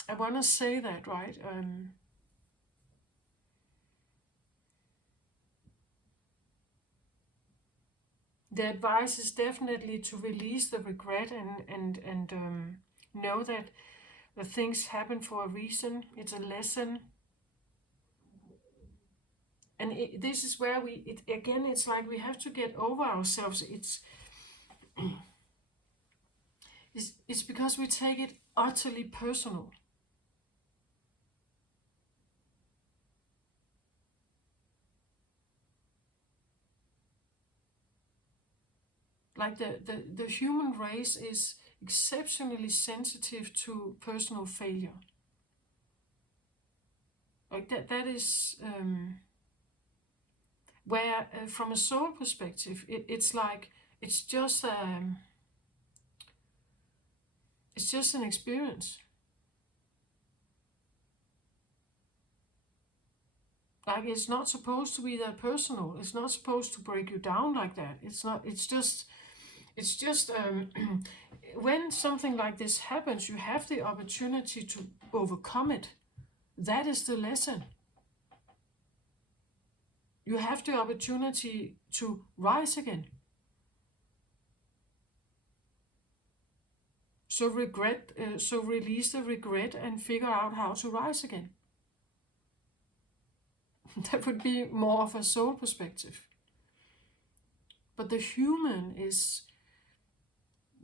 I want to say that, right? The advice is definitely to release the regret and know that the things happen for a reason. It's a lesson. And this is where again, it's like we have to get over ourselves. It's because we take it utterly personal. Like the human race is exceptionally sensitive to personal failure. Like that is where from a soul perspective, it's like it's just an experience. Like it's not supposed to be that personal. It's not supposed to break you down like that. It's not. It's just when something like this happens, you have the opportunity to overcome it. That is the lesson. You have the opportunity to rise again. So release the regret and figure out how to rise again. That would be more of a soul perspective. But the human is,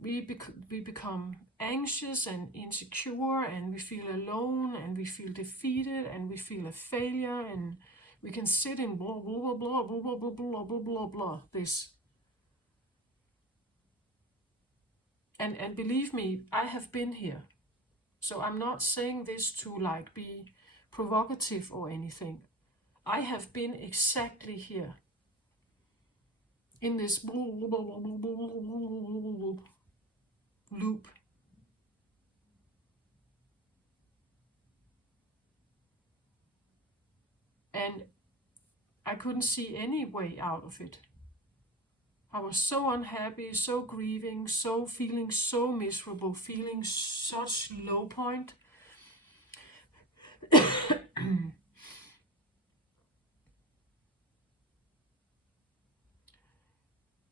we become anxious and insecure, and we feel alone, and we feel defeated, and we feel a failure, and we can sit in blah blah blah blah blah blah blah blah blah blah this. And believe me, I have been here. So I'm not saying this to like be provocative or anything. I have been exactly here. In this loop. And I couldn't see any way out of it. I was so unhappy, so grieving, so feeling so miserable, feeling such low point.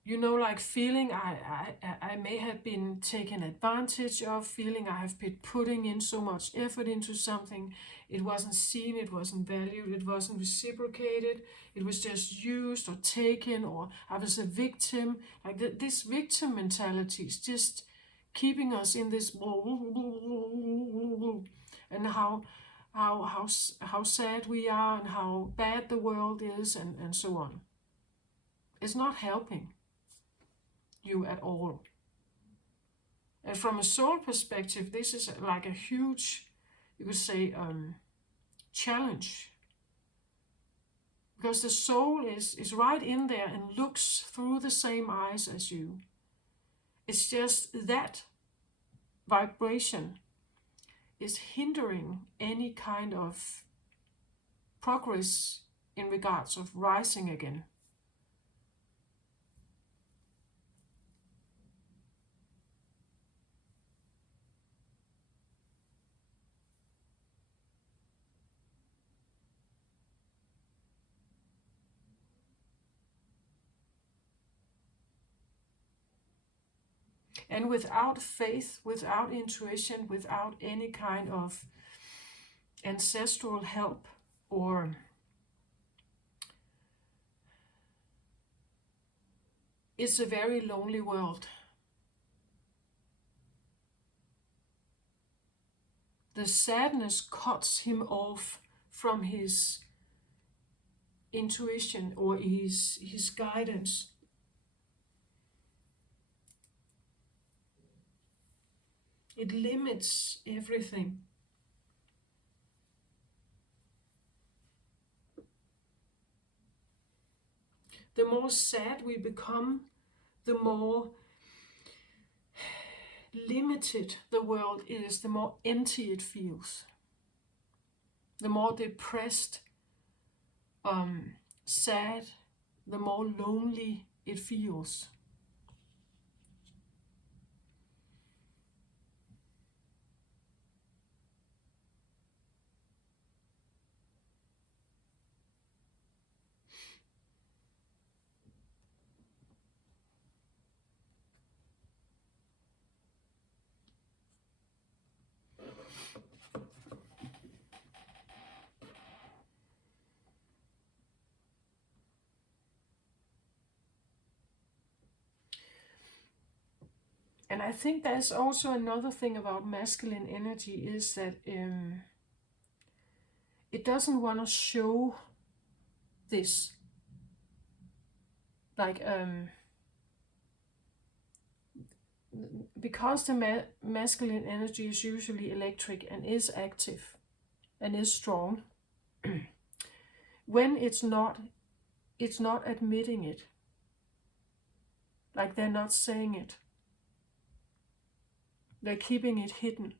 You know, like feeling I may have been taken advantage of, feeling I have been putting in so much effort into something. It wasn't seen, it wasn't valued, it wasn't reciprocated, it was just used or taken, or I was a victim. Like this victim mentality is just keeping us in this and how sad we are and how bad the world is and so on. It's not helping you at all. And from a soul perspective, this is like a huge, you could say, challenge. Because the soul is right in there and looks through the same eyes as you. It's just that vibration is hindering any kind of progress in regards of rising again. And without faith, without intuition, without any kind of ancestral help, or it's a very lonely world. The sadness cuts him off from his intuition or his guidance. It limits everything. The more sad we become, the more limited the world is, the more empty it feels. The more depressed, sad, the more lonely it feels. And I think there's also another thing about masculine energy is that it doesn't want to show this. Like, because the masculine energy is usually electric and is active and is strong, when it's not admitting it. Like, they're not saying it. They're keeping it hidden.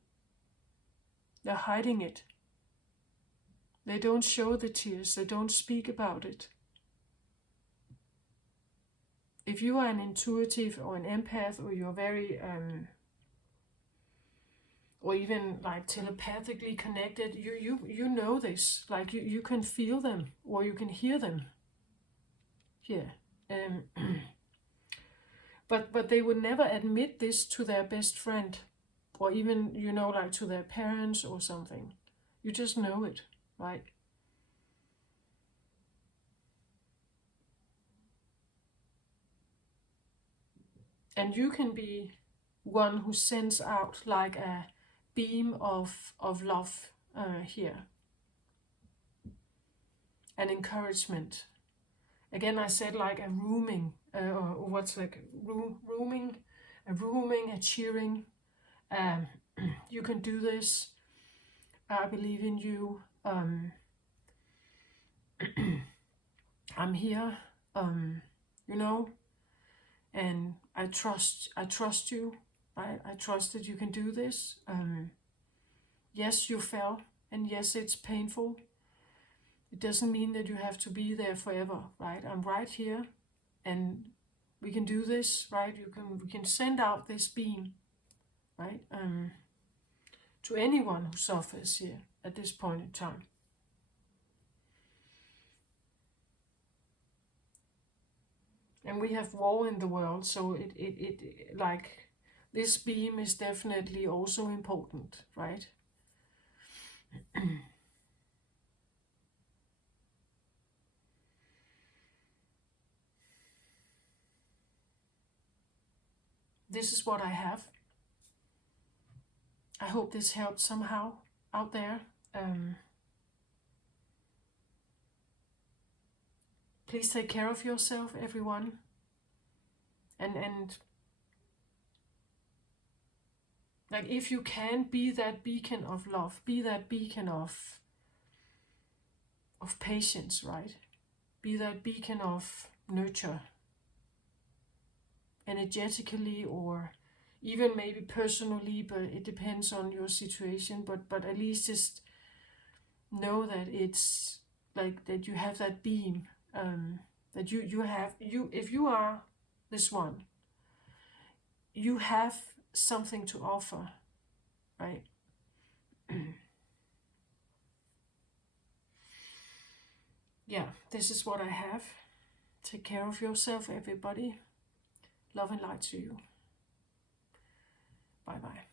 They're hiding it. They don't show the tears. They don't speak about it. If you are an intuitive or an empath, or you're very, or even like telepathically connected, you know this. Like you can feel them or you can hear them. Yeah. But they would never admit this to their best friend, or even, like to their parents or something. You just know it, right? And you can be one who sends out like a beam of love here. And encouragement. Again, I said like a rooming, or what's like rooming, a cheering. You can do this. I believe in you. I'm here. And I trust you. Right? I trust that you can do this. Yes, you fell, and yes, it's painful. It doesn't mean that you have to be there forever, right? I'm right here, and we can do this, right? We can send out this beam, right? To anyone who suffers here at this point in time. And we have war in the world, so it like this beam is definitely also important, right? This is what I have. I hope this helped somehow out there. Please take care of yourself, everyone. And like, if you can, be that beacon of love, be that beacon of patience, right? Be that beacon of nurture, energetically or even maybe personally, but it depends on your situation. But at least just know that it's like that you have that beam, that you have, if you are this one, you have something to offer, right? Yeah, this is what I have. Take care of yourself, everybody. Love and light to you. Bye bye.